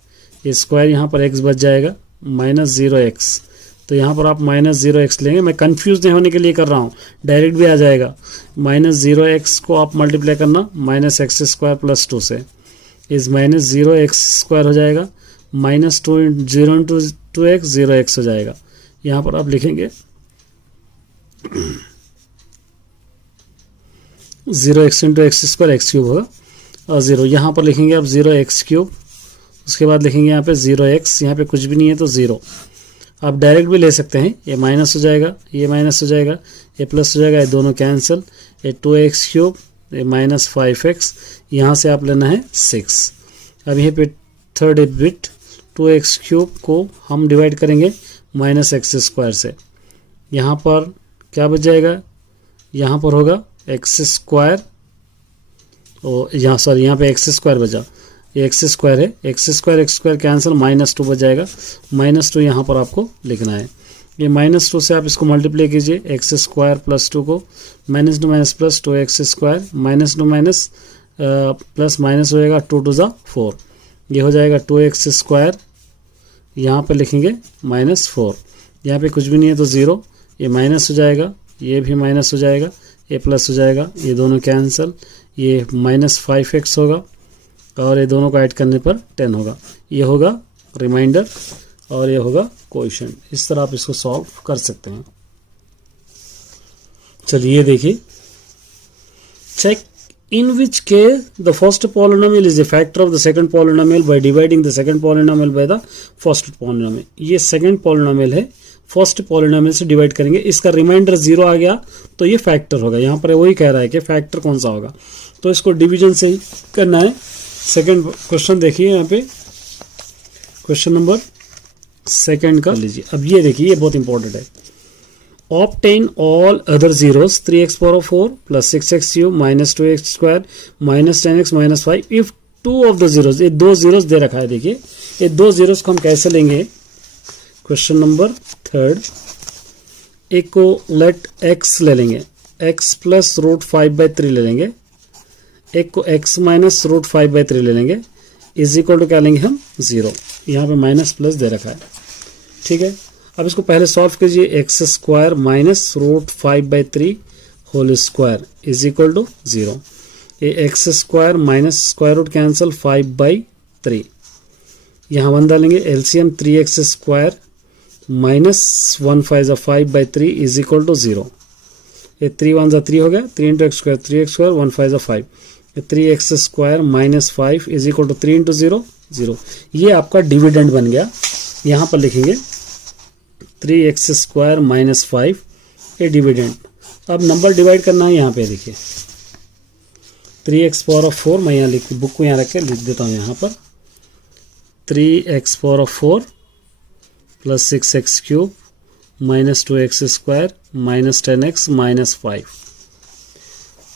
ये स्क्वायर यहाँ पर x बच जाएगा, माइनस 0x, तो यहाँ पर आप माइनस 0x लेंगे। मैं कंफ्यूज नहीं होने के लिए कर रहा हूँ, डायरेक्ट भी आ जाएगा। माइनस 0x को आप मल्टीप्लाई करना माइनस एक्स स्क्वायर प्लस 2 से, इस माइनस 0x स्क्वायर हो जाएगा, माइनस 0 इंटू 2x 0x हो जाएगा। यहाँ पर आप लिखेंगे 0x into x square x cube होगा और 0, यहाँ पर लिखेंगे आप 0x क्यूब, उसके बाद लिखेंगे यहाँ पे 0x, यहाँ पे कुछ भी नहीं है तो 0। आप डायरेक्ट भी ले सकते हैं, ये माइनस हो जाएगा, ये माइनस हो जाएगा, ये प्लस हो जाएगा, ये दोनों कैंसिल, ये 2x क्यूब, ये माइनस 5x, यहाँ से आप लेना है 6। अब यहाँ पे थर्ड बिट 2x क्यूब को हम डिवाइड करेंगे माइनस एक्स स्क्वायर से, यहाँ पर क्या बच जाएगा, यहाँ पर होगा एक्स स्क्वायर, और यहाँ पे एक्स स्क्वायर बचा, ये एक्स स्क्वायर है, एक्स स्क्वायर कैंसिल, -2 बच जाएगा, -2 यहाँ पर आपको लिखना है। ये -2 से आप इसको मल्टीप्लाई कीजिए, एक्स स्क्वायर प्लस 2 को, minus two minus plus 2x square, minus two minus plus minus हो जाएगा, 2 2 ज़ा 4, ये हो जाएगा 2x स्क्वायर, यहाँ पे लिखेंगे -4, यहाँ पे कुछ भी नहीं है तो 0, ये माइनस हो जाएगा, ये भी माइनस हो जाएगा, ये प्लस हो जाएगा, ये दोनों कैंसिल, ये -5x होगा और ये दोनों को ऐड करने पर 10 होगा। ये होगा रिमाइंडर और ये होगा कोएफिशिएंट। इस तरह आप इसको सॉल्व कर सकते हैं। चलिए ये देखिए, check in which case the first polynomial is a factor of the second polynomial by dividing the second polynomial by the first polynomial। ये second polynomial है, फर्स्ट पॉलिनोमियल से डिवाइड करेंगे, इसका रिमाइंडर 0 आ गया तो ये फैक्टर होगा। यहाँ पर वही कह रहा है कि फैक्टर कौन सा होगा, तो इसको डिवीजन से करना है। सेकंड क्वेश्चन देखिए, यहाँ पे क्वेश्चन नंबर सेकंड का लीजिए। अब ये देखिए, ये बहुत इंपॉर्टेंट है। Obtain all other zeros 3x power 4 plus 6x cube minus 2x square minus 10x minus 5 if two of the zeros, ये दो जीरोस दे रखा है। देखिए ये दो जीरोस को हम कैसे लेंगे। क्वेश्चन नंबर थर्ड, एक को लेट x ले लेंगे, x प्लस रूट 5/3 ले लेंगे, एक को x माइनस रूट 5/3 ले लेंगे, इज इक्वल टू क्या लेंगे हम 0। यहाँ पे माइनस प्लस दे रखा है, ठीक है। अब इसको पहले सॉल्व कीजिए। X square minus root 5/3 whole square is equal to 0। ये x square minus square root cancel 5/3, यहाँ 1 डालेंगे, LCM 3x square minus 1 5 5/3 is equal to 0। ये 3 1 3 हो गया, 3 into x square 3x square 1 5 5, 3x square minus 5 is equal to 3 into 0 0। ये आपका डिविडेंड बन गया। यहाँ पर लिखेंगे 3x स्क्वायर माइनस 5 ये डिविडेंड। अब नंबर डिवाइड करना है। यहाँ पे देखिए 3x पावर ऑफ 4, मैं यहाँ लिख बुक को यहाँ रख के लिख देता हूँ। यहाँ पर 3x power of 4 plus 6x cube minus 2x square minus 10x minus 5।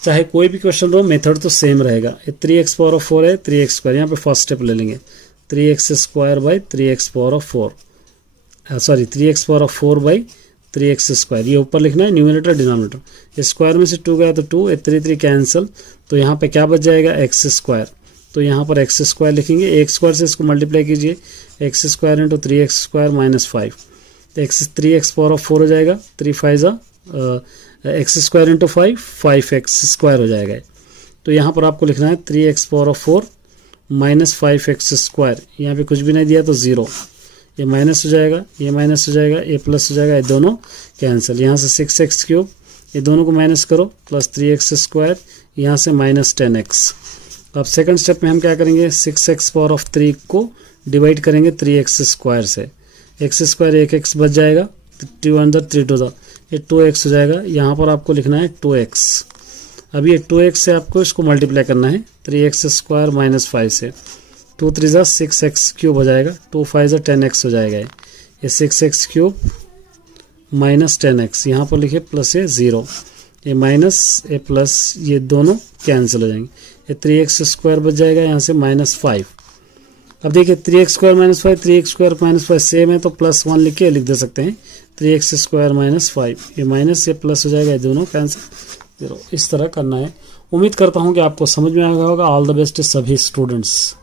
चाहे कोई भी क्वेश्चन हो, मेथड तो सेम रहेगा। ये 3x पावर ऑफ 4 है, 3x स्क्वायर, यहाँ पे फर्स्ट स्टेप ले लेंगे 3x square by 3x power of 4, sorry 3x power of 4 by 3x square. ये ऊपर लिखना है न्यूमरेटर डिनोमिनेटर। स्क्वायर में से 2 गया तो 2, 3 कैंसिल, तो यहाँ पे क्या बच जाएगा x स्क्वायर। तो यहाँ पर x स्क्वायर लिखेंगे, एक स्क्वायर से इसको मल्टीप्लाई कीजिए, x square into 3x square minus 5, तो 3x पावर ऑफ 4 हो जाएगा, 3 5 x square into 5 5x square हो जाएगा। तो यहाँ पर आपको लिखना है 3x power of 4 minus 5x square. यहाँ पे कुछ भी नहीं दिया तो 0, ये माइनस हो जाएगा, ये माइनस हो जाएगा, ये प्लस हो जाएगा, ये दोनों कैंसिल। यहाँ से 6x क्यूब, ये दोनों को माइनस करो, प्लस 3x स्क्वायर, यहाँ से माइनस 10x। अब सेकंड स्टेप में हम क्या करेंगे, 6x पावर ऑफ 3 को डिवाइड करेंगे 3x स्क्वायर से। x स्क्वायर 1x बच जाएगा, 2 अंदर 3 2 ये 2x हो जाएगा। यहाँ पर आपको लिखना है 2x। अब ये 2x से आपको इसको मल्टीप्लाई करना है 3x स्क्वायर माइनस 5 से, 2 3 6x क्यूब हो जाएगा, 2 5 10x हो जाएगा। ये 6x क्यूब माइनस 10x, यहाँ पर लिखे प्लस ये 0, ये माइनस ये प्लस, ये दोनों कैंसिल हो जाएंगे। ये 3x स्क्वायर बच जाएगा, यहाँ से माइनस 5। अब देखिए 3x square minus 5, 3x square minus 5 same है, तो प्लस 1 लिख के लिख दे सकते हैं 3x स्क्वायर माइनस 5। ये माइनस ये प्लस हो जाएगा, ये दोनों कैंसिल 0। इस तरह करना है। उम्मीद करता हूँ कि आपको समझ में आया होगा। ऑल द बेस्ट सभी स्टूडेंट्स।